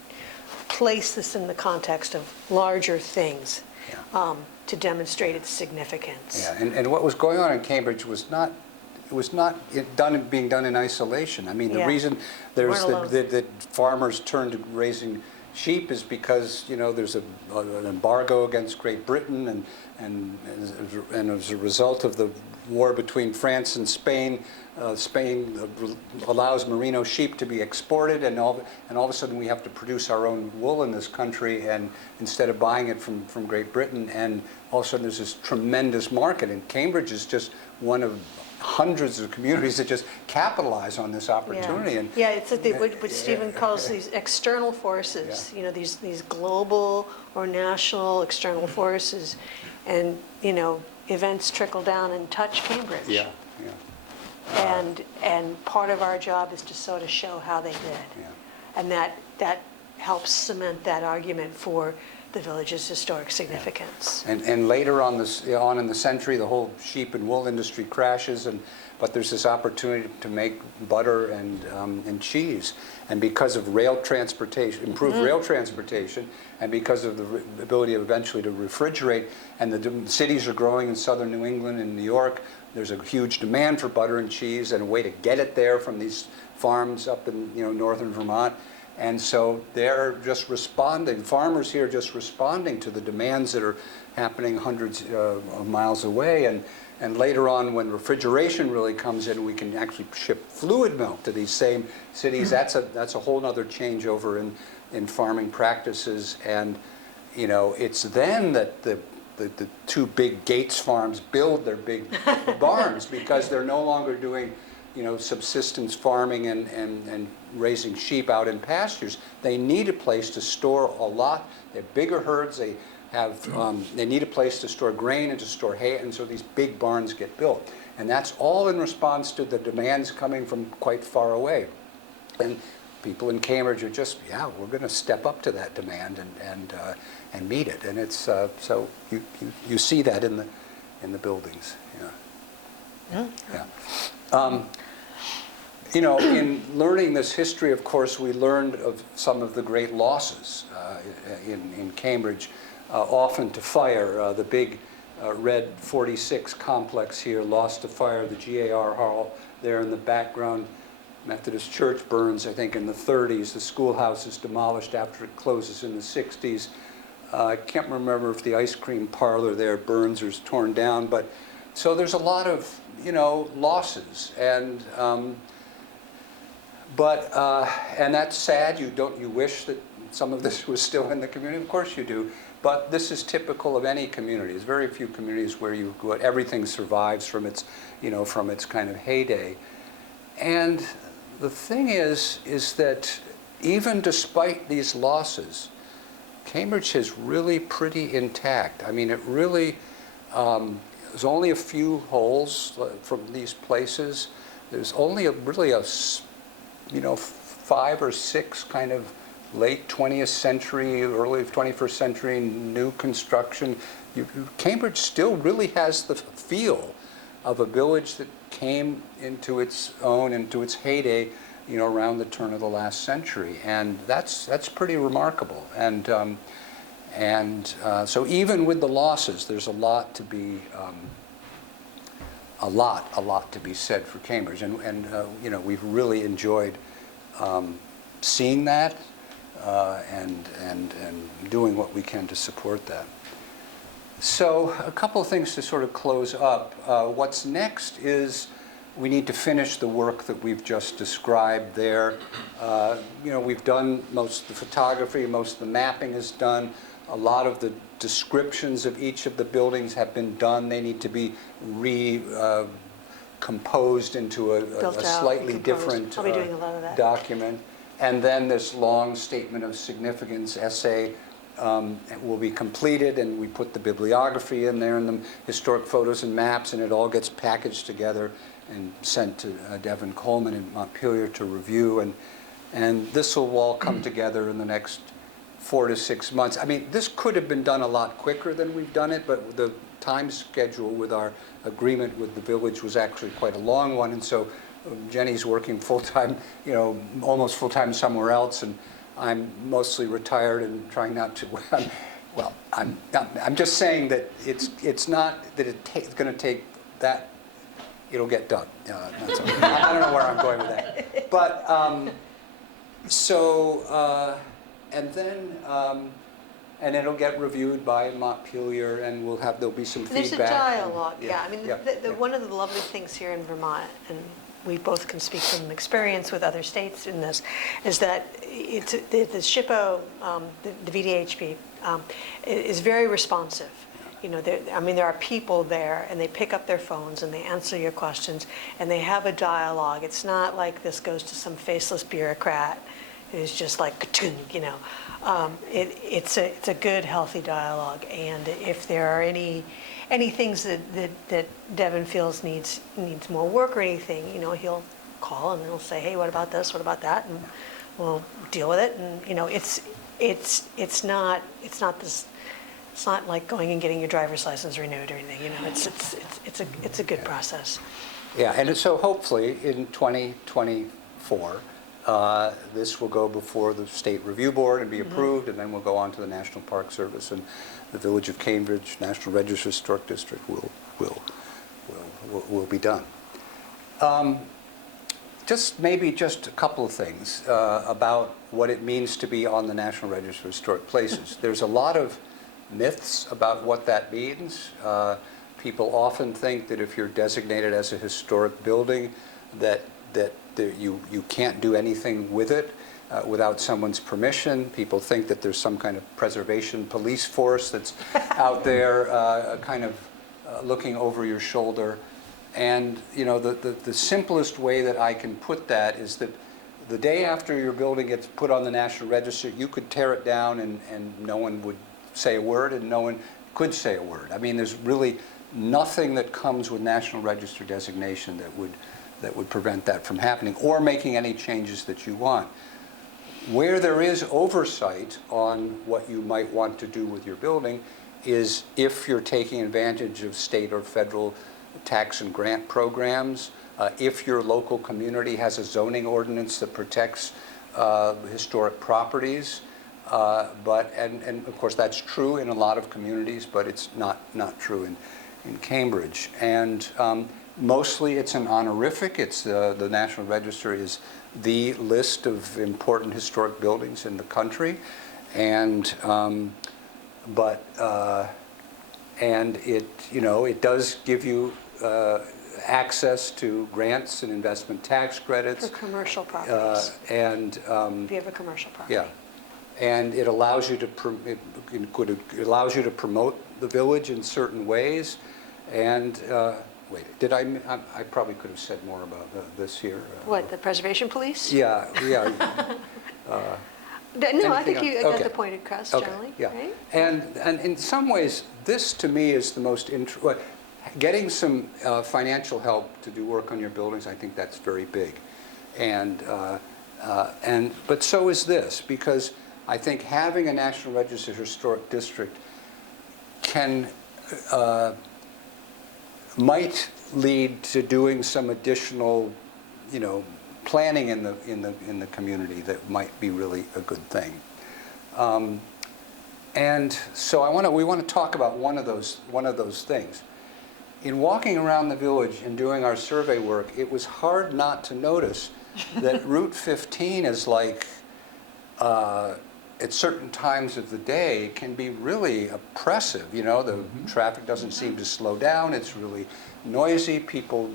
place this in the context of larger things to demonstrate its significance. Yeah, and what was going on in Cambridge was not being done in isolation. I mean, the reason that farmers turned to raising sheep is because there's an embargo against Great Britain, and as a result of the war between France and Spain, Spain allows merino sheep to be exported, and all of a sudden we have to produce our own wool in this country, and instead of buying it from Great Britain, and all of a sudden there's this tremendous market, and Cambridge is just one of hundreds of communities that just capitalize on this opportunity. Yeah, it's like what Stephen calls these external forces, these global or national external forces, and events trickle down and touch Cambridge. Yeah. And part of our job is to sort of show how they did. Yeah. And that helps cement that argument for the village's historic significance. And later on in the century, the whole sheep and wool industry crashes, but there's this opportunity to make butter and cheese. And because of rail transportation, improved rail transportation, and because of the ability eventually to refrigerate, and the cities are growing in southern New England and New York, there's a huge demand for butter and cheese, and a way to get it there from these farms up in northern Vermont. And so they're just responding, farmers here are just responding to the demands that are happening hundreds of miles away. And later on, when refrigeration really comes in, we can actually ship fluid milk to these same cities. That's a whole other changeover in farming practices. And it's then that the two big Gates farms build their big barns, because they're no longer doing subsistence farming and raising sheep out in pastures. They need a place to store a lot. They have bigger herds. They need a place to store grain and to store hay, and so these big barns get built. And that's all in response to the demands coming from quite far away. And people in Cambridge are just, we're going to step up to that demand and meet it. And it's so you see that in the buildings. In learning this history, of course, we learned of some of the great losses in Cambridge, often to fire. The big red 46 complex here lost to fire. The GAR Hall there in the background. Methodist Church burns, I think, in the 30s. The schoolhouse is demolished after it closes in the 60s. I can't remember if the ice cream parlor there burns or is torn down, but so there's a lot of losses, and that's sad. You wish that some of this was still in the community. Of course you do. But this is typical of any community. There's very few communities where everything survives from its, from its kind of heyday. And the thing is that even despite these losses, Cambridge is really pretty intact. I mean, it really, there's only a few holes from these places. There's only really a 5 or 6 kind of late 20th century, early 21st century new construction. Cambridge still really has the feel of a village that came into its own, into its heyday, around the turn of the last century, and that's pretty remarkable. And so even with the losses, there's a lot to be said for Cambridge, and we've really enjoyed seeing that and doing what we can to support that. So a couple of things to sort of close up. What's next is we need to finish the work that we've just described there. We've done most of the photography, most of the mapping is done. A lot of the descriptions of each of the buildings have been done. They need to be composed into a slightly different I'll be doing a lot of that. document. And then this long statement of significance essay will be completed, and we put the bibliography in there and the historic photos and maps, and it all gets packaged together and sent to Devin Coleman in Montpelier to review. And this will all come together in the next 4 to 6 months. I mean, this could have been done a lot quicker than we've done it, but the time schedule with our agreement with the village was actually quite a long one, and so Jenny's working full-time, almost full-time somewhere else, and I'm mostly retired and trying not to. Well, I'm just saying that it's not that it's going to take that. It'll get done. That's okay. I don't know where I'm going with that, but and it'll get reviewed by Montpelier, and there'll be some feedback. There's a dialogue, and, yeah. I mean, one of the lovely things here in Vermont, and we both can speak from experience with other states in this, is that the SHPO, the VDHP, is very responsive. There are people there, and they pick up their phones and they answer your questions, and they have a dialogue. It's not like this goes to some faceless bureaucrat who's just like, it's a good, healthy dialogue. And if there are any things that Devin feels needs more work or anything, he'll call and he'll say, hey, what about this? What about that? And we'll deal with it. And it's not this. It's not like going and getting your driver's license renewed or anything. It's a good process. Yeah, and so hopefully in 2024, this will go before the State Review Board and be approved, and then we'll go on to the National Park Service, and the Village of Cambridge National Register Historic District will be done. Just a couple of things about what it means to be on the National Register of Historic Places. There's a lot of myths about what that means. People often think that if you're designated as a historic building, that you can't do anything with it without someone's permission. People think that there's some kind of preservation police force that's out there kind of looking over your shoulder. And the simplest way that I can put that is that the day after your building gets put on the National Register, you could tear it down and no one would say a word, and no one could say a word. I mean, there's really nothing that comes with National Register designation that would prevent that from happening or making any changes that you want. Where there is oversight on what you might want to do with your building is if you're taking advantage of state or federal tax and grant programs, if your local community has a zoning ordinance that protects historic properties, and of course that's true in a lot of communities, but it's not true in Cambridge. And mostly it's an honorific. It's the National Register is the list of important historic buildings in the country, and it does give you access to grants and investment tax credits For commercial properties. and if you have a commercial property. yeah. and it allows you to it allows you to promote the village in certain ways. And wait, I probably could have said more about this here. What, the preservation police? Yeah, yeah. No, I think Anything you else? got Okay. the point across Okay, generally, yeah. right? And in some ways, this to me is the most getting some financial help to do work on your buildings. I think that's very big, but so is this, because I think having a National Register Historic District might lead to doing some additional, planning in the community that might be really a good thing. And so we want to talk about one of those things. In walking around the village and doing our survey work, it was hard not to notice that Route 15 is like, at certain times of the day, it can be really oppressive. The traffic doesn't seem to slow down. It's really noisy. People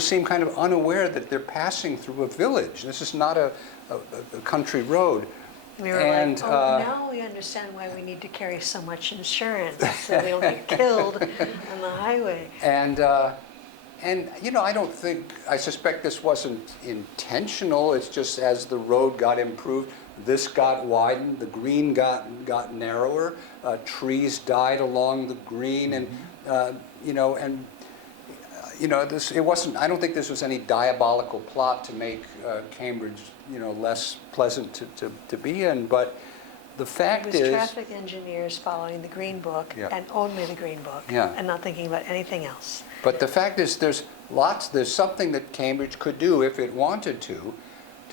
seem kind of unaware that they're passing through a village. This is not a country road. We were like, now we understand why we need to carry so much insurance so we don't get killed on the highway. And I suspect this wasn't intentional. It's just as the road got improved, this got widened, the green got narrower, trees died along the green, and it wasn't. I don't think this was any diabolical plot to make Cambridge, less pleasant to be in. But the fact is, it was traffic engineers following the Green Book, Yeah. and only the Green Book, Yeah. and not thinking about anything else. But the fact is, there's something that Cambridge could do if it wanted to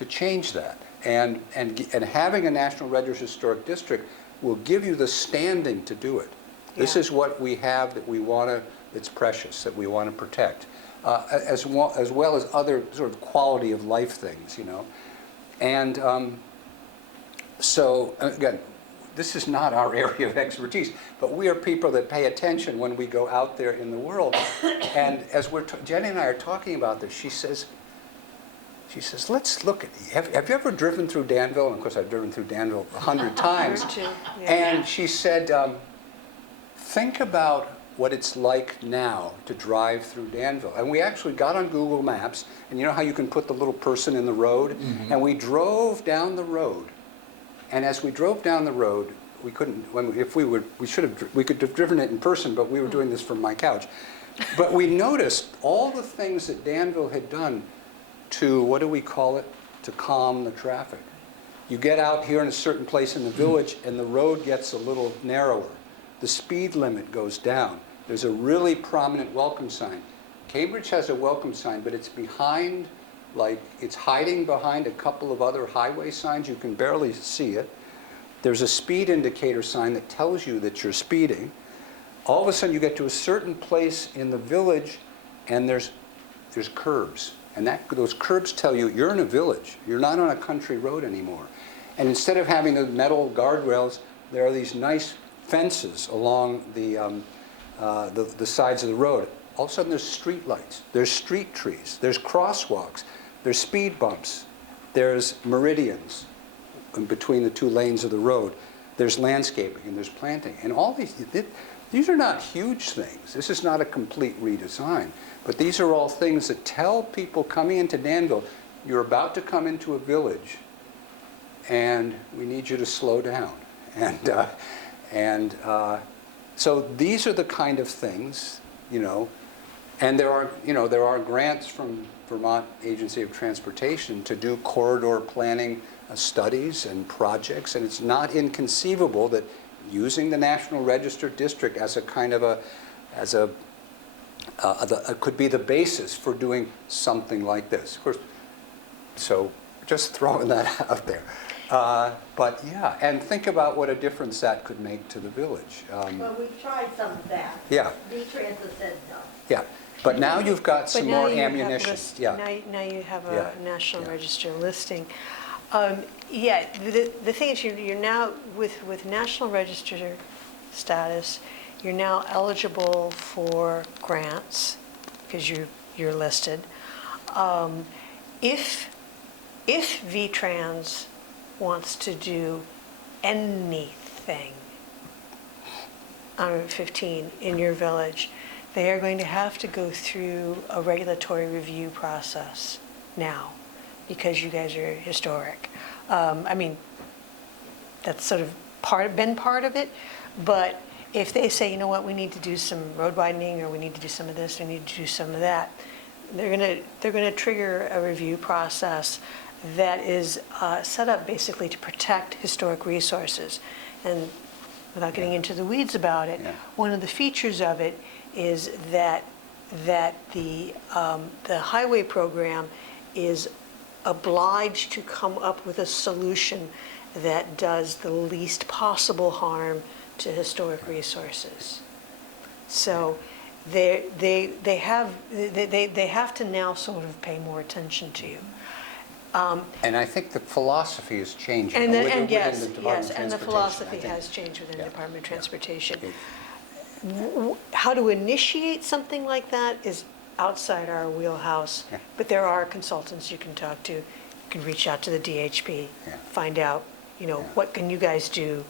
change that. And having a National Register Historic District will give you the standing to do it. This Yeah. is what we have that we want to, it's precious, that we want to protect, as well as other sort of quality of life things, And so, again, this is not our area of expertise, but we are people that pay attention when we go out there in the world. And as Jenny and I are talking about this, she says, let's look at, have you ever driven through Danville? And of course, I've driven through Danville 100 times. Or two, yeah. And she said, think about what it's like now to drive through Danville. And we actually got on Google Maps, and you know how you can put the little person in the road? Mm-hmm. And we drove down the road. And as we drove down the road, we couldn't, we could have driven it in person, but we were doing this from my couch. But we noticed all the things that Danville had done to, what do we call it, to calm the traffic. You get out here in a certain place in the village and the road gets a little narrower. The speed limit goes down. There's a really prominent welcome sign. Cambridge has a welcome sign, but it's behind, it's hiding behind a couple of other highway signs. You can barely see it. There's a speed indicator sign that tells you that you're speeding. All of a sudden you get to a certain place in the village and there's curbs. And those curbs tell you you're in a village. You're not on a country road anymore. And instead of having the metal guardrails, there are these nice fences along the sides of the road. All of a sudden there's street lights, there's street trees, there's crosswalks, there's speed bumps, there's meridians in between the two lanes of the road, there's landscaping and there's planting. And all these are not huge things. This is not a complete redesign. But these are all things that tell people coming into Danville, you're about to come into a village and we need you to slow down. So these are the kind of things, and there are grants from Vermont Agency of Transportation to do corridor planning studies and projects, and it's not inconceivable that using the National Register District as a kind of could be the basis for doing something like this. Of course, so just throwing that out there. But yeah, and think about what a difference that could make to the village. Well, we've tried some of that. Yeah. V-Transit said no. Yeah, but now you've got some more ammunition. Yeah. Now you have a Yeah. National Yeah. Register listing. The thing is, you're now, with National Register status, you're now eligible for grants, because you're listed. If V-Trans wants to do anything on Route 15 in your village, they are going to have to go through a regulatory review process now, because you guys are historic. I mean, that's sort of been part of it, but if they say, you know what, we need to do some road widening, or we need to do some of this, we need to do some of that, they're gonna trigger a review process that is set up basically to protect historic resources. And without getting into the weeds about it, one of the features of it is that the highway program is obliged to come up with a solution that does the least possible harm to historic resources. So they have to now sort of pay more attention to you. And I think the philosophy is changing. And within the yes, Department of and the Transportation, philosophy I think. has changed within the Yeah. Department of Yeah. Transportation. It- How to initiate something like that is outside our wheelhouse, Yeah. but there are consultants you can talk to. You can reach out to the DHP, Yeah. find out, Yeah. what can you guys do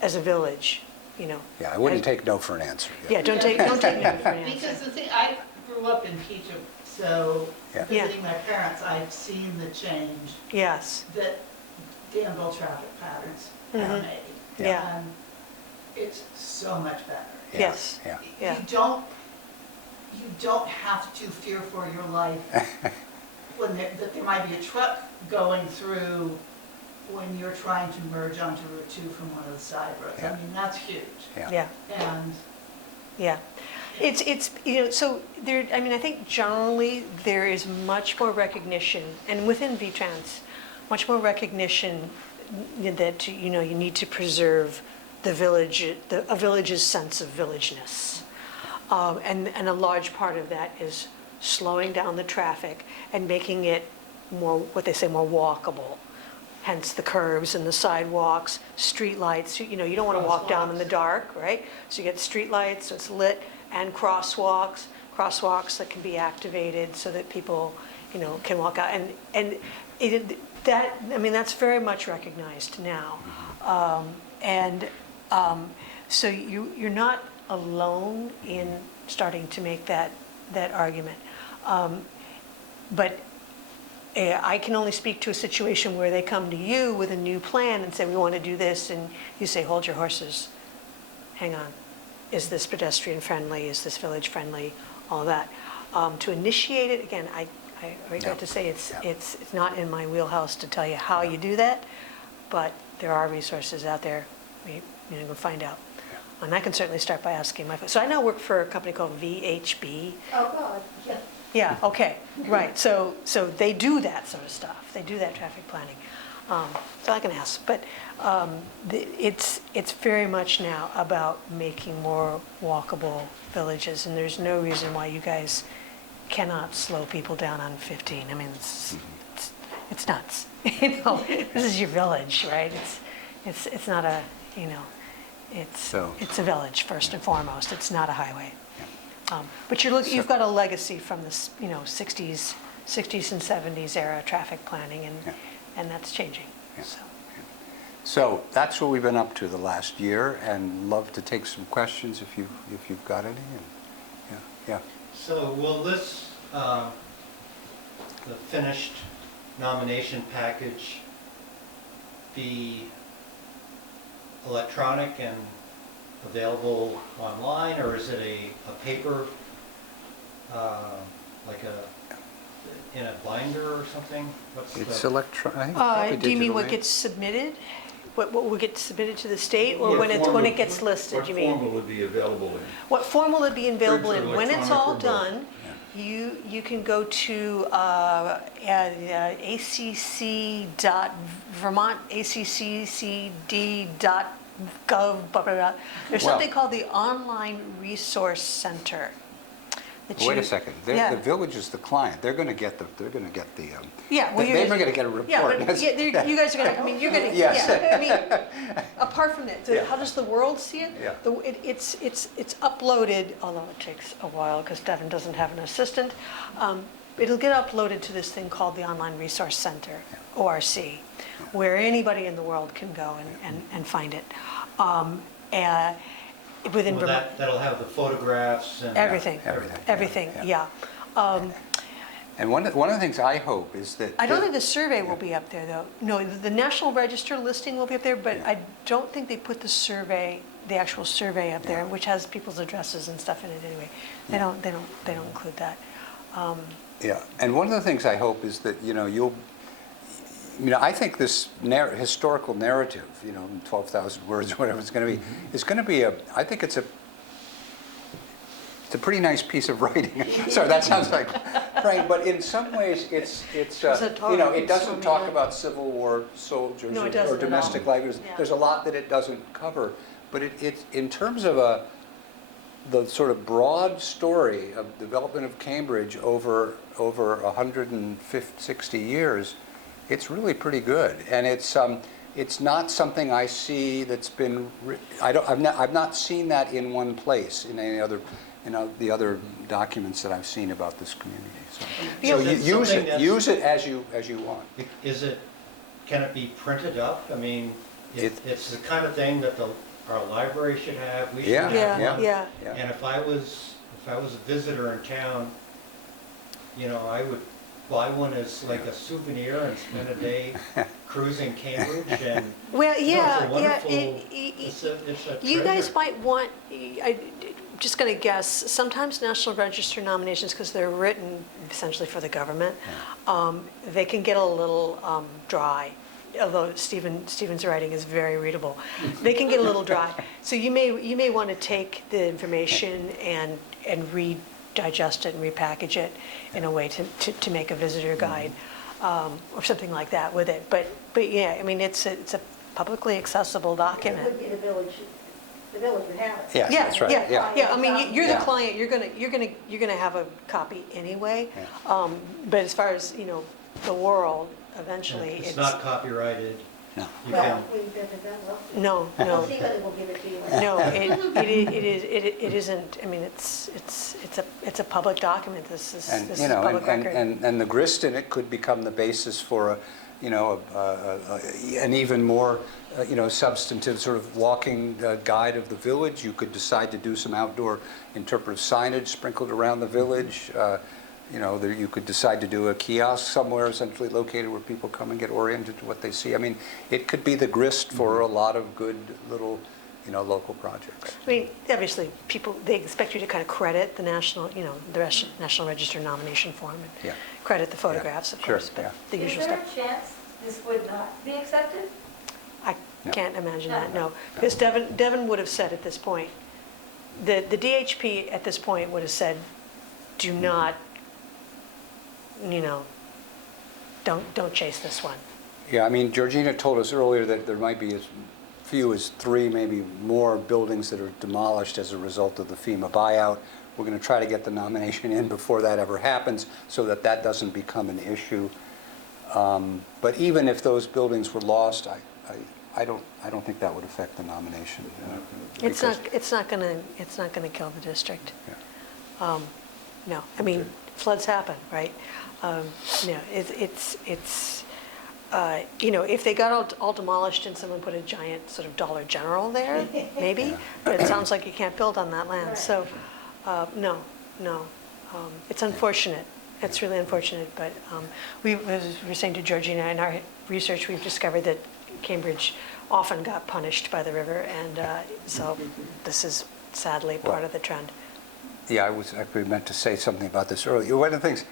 as a village, Yeah, I wouldn't And- take no for an answer. Yeah, don't take no for an answer. Because the thing, I grew up in Peacham, so Yeah. Yeah. visiting my parents, I've seen the change Yes, that Danville traffic patterns have Mhm. made. Yeah. And it's so much better. Yeah. yes, Yeah. yeah. You don't have to fear for your life that there might be a truck going through when you're trying to merge onto Route 2 from one of the side roads. Yeah. I mean, that's huge. Yeah, And yeah. It's so there, I mean, I think generally there is much more recognition, and within VTrans, much more recognition that, you need to preserve the village, a village's sense of villageness. And a large part of that is slowing down the traffic and making it more, what they say, more walkable. Hence the curbs and the sidewalks, streetlights. You don't want to walk down in the dark, right? So you get streetlights, so it's lit, and crosswalks that can be activated so that people, can walk out. And that's very much recognized now. So you're not alone in starting to make that argument. But I can only speak to a situation where they come to you with a new plan and say, we want to do this, and you say, hold your horses, hang on. Is this pedestrian friendly? Is this village friendly? All that. To initiate it, again, I regret to say it's not in my wheelhouse to tell you how you do that, but there are resources out there. You can find out. And I can certainly start by asking my folks. So I now work for a company called VHB. Oh, God, yeah. Yeah, okay, right. So they do that sort of stuff. They do that traffic planning. So I can ask. But it's very much now about making more walkable villages, and there's no reason why you guys cannot slow people down on 15. I mean, it's nuts. This is your village, right? It's not a, it's a village first and foremost. It's not a highway. But you've got a legacy from the 60s and 70s era traffic planning, and that's changing. Yeah. So. So that's what we've been up to the last year, and love to take some questions if you've got any. And, yeah. So will this, the finished nomination package be electronic and available online, or is it a paper, like in a binder or something? What's It's the, electronic. Do you mean what gets submitted? What will get submitted to the state, or What when form it of- gets listed, you mean? What form will it be available in? What form will it be available in? When it's all Electronic or both? done, you can go to vermontACC.gov, blah, blah, blah. There's Well- something called the Online Resource Center. that Wait you- a second. Yeah. The village is the client. They're going to get the. Yeah, well, They're you going guys- to get a report. Yeah, but That's- you guys are gonna, I mean, you're gonna, Yes. yeah, I mean, apart from that, so Yeah. how does the world see it? Yeah. It's uploaded, although it takes a while because Devin doesn't have an assistant. it'll get uploaded to this thing called the Online Resource Center, ORC, where anybody in the world can go and find it. Within Well, Vermont. that'll have the photographs and. Everything, Everything, everything, yeah. yeah. And one of the things I hope is that... I don't think the survey will be up there, though. No, the National Register listing will be up there, but Yeah. I don't think they put the survey, the actual survey up there, which has people's addresses and stuff in it anyway. They don't include that. Yeah, and one of the things I hope is that, I think this historical narrative, 12,000 words, whatever it's going to be, is going to be I think it's a pretty nice piece of writing. Sorry, that sounds like praying, but in some ways it doesn't talk about Civil War soldiers No, it or doesn't at domestic all. life. There's a lot that it doesn't cover, but it's in terms of the sort of broad story of development of Cambridge over 160 years, it's really pretty good, and it's not something I see that's been. I've not seen that in one place in any other. The other documents that I've seen about this community. So use it as you want. Can it be printed up? I mean, it's the kind of thing that our library should have. We should have one. Yeah. And if I was a visitor in town, I would buy one as like a souvenir and spend a day cruising Cambridge and. Well, yeah, it's a wonderful. yeah. It's a You guys treasure. might want. Just going to guess. Sometimes National Register nominations, because they're written essentially for the government, they can get a little dry. Although Stephen's writing is very readable, they can get a little dry. So you may want to take the information and digest it and repackage it in a way to make a visitor guide or something like that with it. But yeah, I mean it's a publicly accessible document. It would be the village would have it. Yes, Yeah, that's right. yeah. I mean, you're the Yeah. client. You're gonna have a copy anyway. Yeah. But as far as the world, eventually, It's not copyrighted. No. You Well, can, we've been to that, well, no. we'll see whether we'll give it to you. No, it isn't. I mean, it's a public document. This is public record. And the grist in it could become the basis for an even more substantive sort of walking guide of the village. You could decide to do some outdoor interpretive signage sprinkled around the village. You could decide to do a kiosk somewhere centrally located where people come and get oriented to what they see. I mean, it could be the grist for a lot of good little, local projects. I mean, obviously, they expect you to kind of credit the National Register nomination form and Yeah. credit the photographs, of Sure, course, but yeah. the Is usual there stuff. a chance this would not be accepted? I No. can't imagine that, no. Because Devin would have said at this point, the DHP at this point would have said, do not, don't chase this one. Yeah, I mean, Georgina told us earlier that there might be as few as 3, maybe more buildings that are demolished as a result of the FEMA buyout. We're going to try to get the nomination in before that ever happens so that doesn't become an issue. But even if those buildings were lost, I don't think that would affect the nomination. It's not gonna kill the district. Yeah. No, I mean, floods happen, right? If they got all demolished and someone put a giant sort of Dollar General there, maybe, but it sounds like you can't build on that land, so, no. It's unfortunate. It's really unfortunate, but we were saying to Georgina, in our research, we've discovered that Cambridge often got punished by the river, and so this is sadly part of the trend. Yeah, I was actually meant to say something about this earlier. One of the things,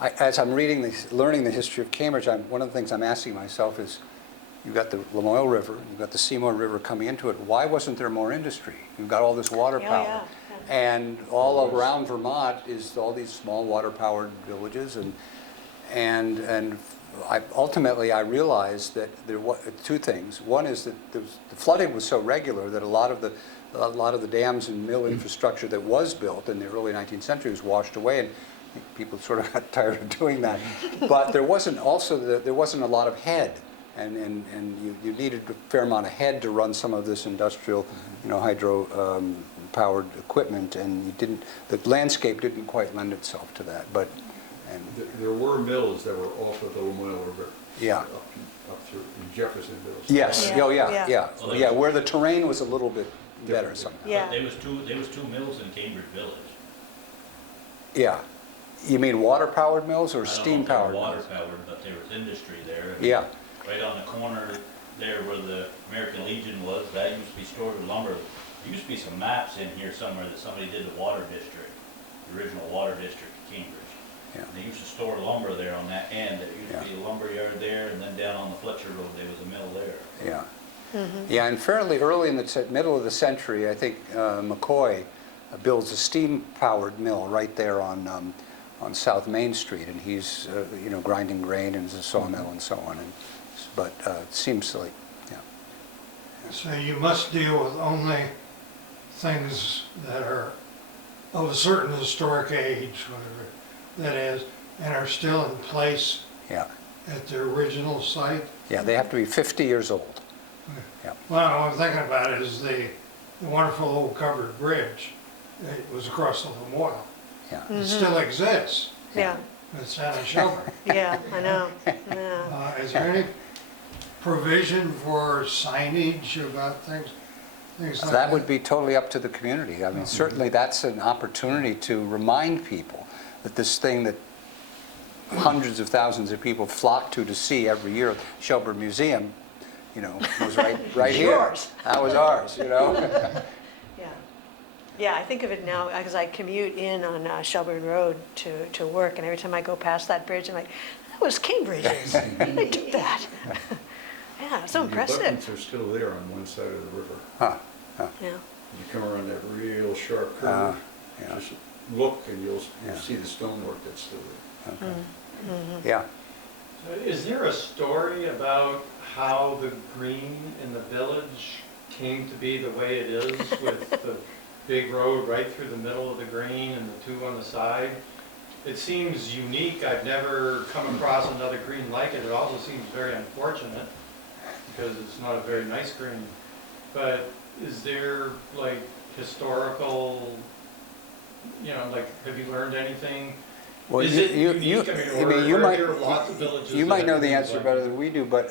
as I'm learning the history of Cambridge, one of the things I'm asking myself is, you've got the Lamoille River, you've got the Seymour River coming into it. Why wasn't there more industry? You've got all this water Oh, power. yeah. And all around Vermont is all these small water-powered villages, and ultimately I realized that there were 2 things. One is that the flooding was so regular that a lot of the dams and mill infrastructure that was built in the early 19th century was washed away, and I think people sort of got tired of doing that. But there wasn't a lot of head, and you needed a fair amount of head to run some of this industrial, hydro powered equipment, and the landscape didn't quite lend itself to that. But And, There were mills that were off of the Lamoille River. Yeah. Up through in Jeffersonville. yes, Yeah. oh, yeah, Yeah. yeah, Well, yeah, where the terrain was a little bit better Different, somehow. Yeah. But there was two mills in Cambridge Village. Yeah. You mean water-powered mills or I don't know if they were steam-powered mills? water-powered, but there was industry there. and Yeah, Right on the corner there where the American Legion was, that used to be stored with lumber. There used to be some maps in here somewhere that somebody did the water district, the original water district of Cambridge. yeah, And they used to store lumber there on that end. There used Yeah. to be a lumber yard there, and then down on the Fletcher Road, there was a mill there. yeah. Yeah, and fairly early in the middle of the century, I think McCoy builds a steam-powered mill right there on South Main Street, and he's, you know, grinding grain and there's a sawmill and so on. And, but it seems like, yeah. So you must deal with only things that are of a certain historic age, whatever that is, and are still in place Yeah, at the original site. yeah, they have to be 50 years old. Yeah, Well, what I'm thinking about is the wonderful old covered bridge that was across the Lamoille. yeah. It still exists. Yeah, It's down in Shelburne. yeah, I know, yeah. Is there any provision for signage about things like that? That would be totally up to the community. I mean, certainly that's an opportunity to remind people that this thing that hundreds of thousands of people flock to see every year, Shelburne Museum, you know, was right here. Yours. That was ours, you know? Yeah, yeah. I think of it now because I commute in on Shelburne Road to work, and every time I go past that bridge, I'm like, that was Cambridge's. They took that. Yeah, so The abutments impressive. are still there on one side of the river. Huh, Yeah, You come around that real sharp uh, curve, yeah, just look and you'll Yeah. see the stonework that's still there. okay. Yeah. Is there a story about how the green in the village came to be the way it is with the big road right through the middle of the green and the two on the side? It seems unique. I've never come across another green like it. It also seems very unfortunate because it's not a very nice green. But is there like historical, you know, like have you learned anything? Well, Is it unique? I mean, or are there lots of villages you that might have know the greens answer like better that? than we do, but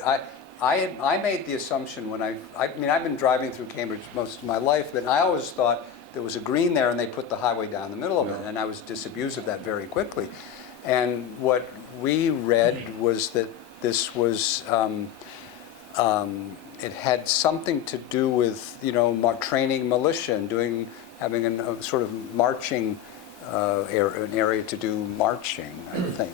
I made the assumption when I mean, I've been driving through Cambridge most of my life, but I always thought there was a green there and they put the highway down the middle of it, and I was disabused of that very quickly. And what we read was that this was, it had something to do with, you know, training militia and having a sort of marching, an area to do marching, I think.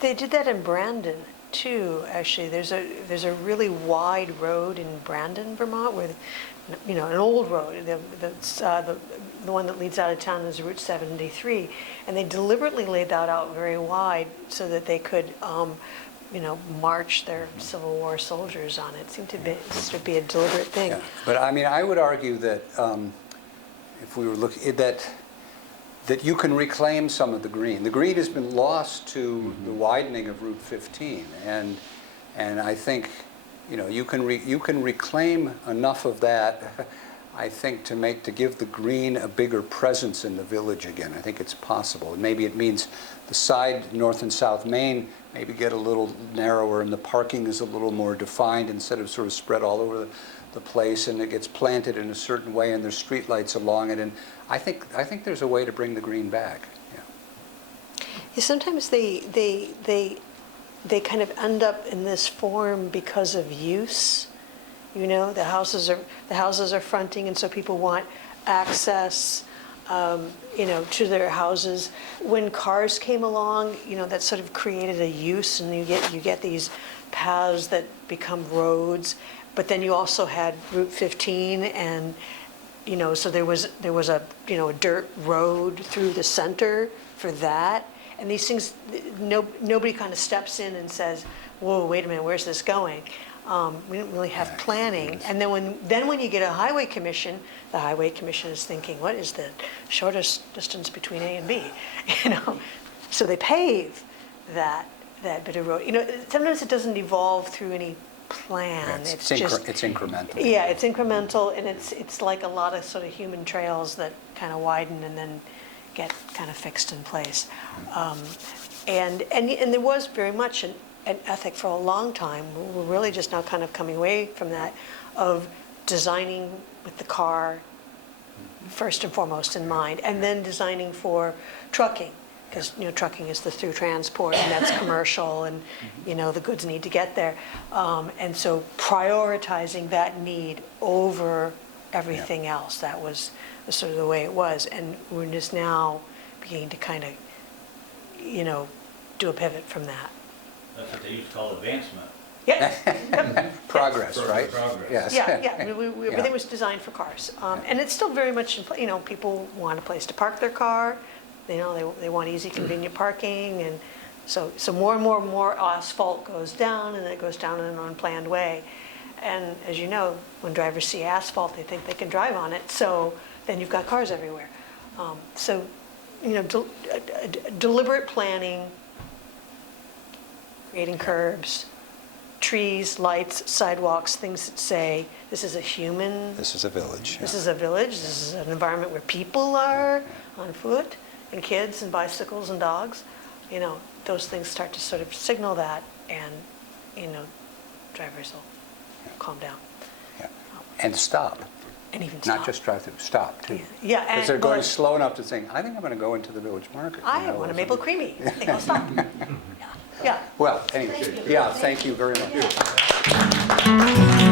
they did that in Brandon too. Actually, there's a really wide road in Brandon, Vermont, where, you know, an old road. The one that leads out of town is Route 73, and they deliberately laid that out very wide so that they could, you know, march their Civil War soldiers on it. It seemed to be a deliberate thing. Yeah. But I mean, I would argue that if we were looking that you can reclaim some of the green. The green has been lost to the widening of Route 15, and I think, you know, you can reclaim enough of that, I think, to give the green a bigger presence in the village again. I think it's possible. And maybe it means the side, North and South Main, maybe get a little narrower, and the parking is a little more defined instead of sort of spread all over the place, and it gets planted in a certain way, and there's street lights along it, and I think there's a way to bring the green back. Yeah. Yeah, sometimes they kind of end up in this form because of use. You know, the houses are fronting, and so people want access, you know, to their houses. When cars came along, you know, that sort of created a use, and you get these paths that become roads. But then you also had Route 15, and, you know, so there was a, you know, a dirt road through the center for that. And these things, nobody kind of steps in and says, whoa, wait a minute, where's this going? We didn't really have planning. And then when you get a highway commission, the highway commission is thinking, what is the shortest distance between A and B? You know, so they pave that bit of road. You know, sometimes it doesn't evolve through any plan. It's just incremental. Yeah, it's incremental, and it's like a lot of sort of human trails that kind of widen and then get kind of fixed in place. And there was very much an ethic for a long time. We're really just now kind of coming away from that, of designing with the car first and foremost in mind, and then designing for trucking, because trucking is the through transport, and that's commercial, and the goods need to get there, and so prioritizing that need over everything else. That was sort of the way it was, and we're just now beginning to kind of do a pivot from that. That's what they used to call advancement. Yeah. Progress, right? Progress. Yes. Yeah. Everything was designed for cars, and it's still very much, people want a place to park their car. They want easy, convenient parking, and so more and more asphalt goes down, and it goes down in an unplanned way. And as you know, when drivers see asphalt, they think they can drive on it. So then you've got cars everywhere. Deliberate planning, creating curbs, trees, lights, sidewalks, things that say, this is a human. This is a village. This is a village. This is an environment where people are on foot, and kids and bicycles and dogs. Those things start to sort of signal that, and drivers will calm down. Yeah. And stop. And even stop. Not just drive through, stop too. Yeah. Because they're going slow enough to think, I think I'm going to go into the village market. I want a maple creamy. I think I'll stop. Yeah. Well, anyway, Thank you. yeah, thank you very much. Yeah.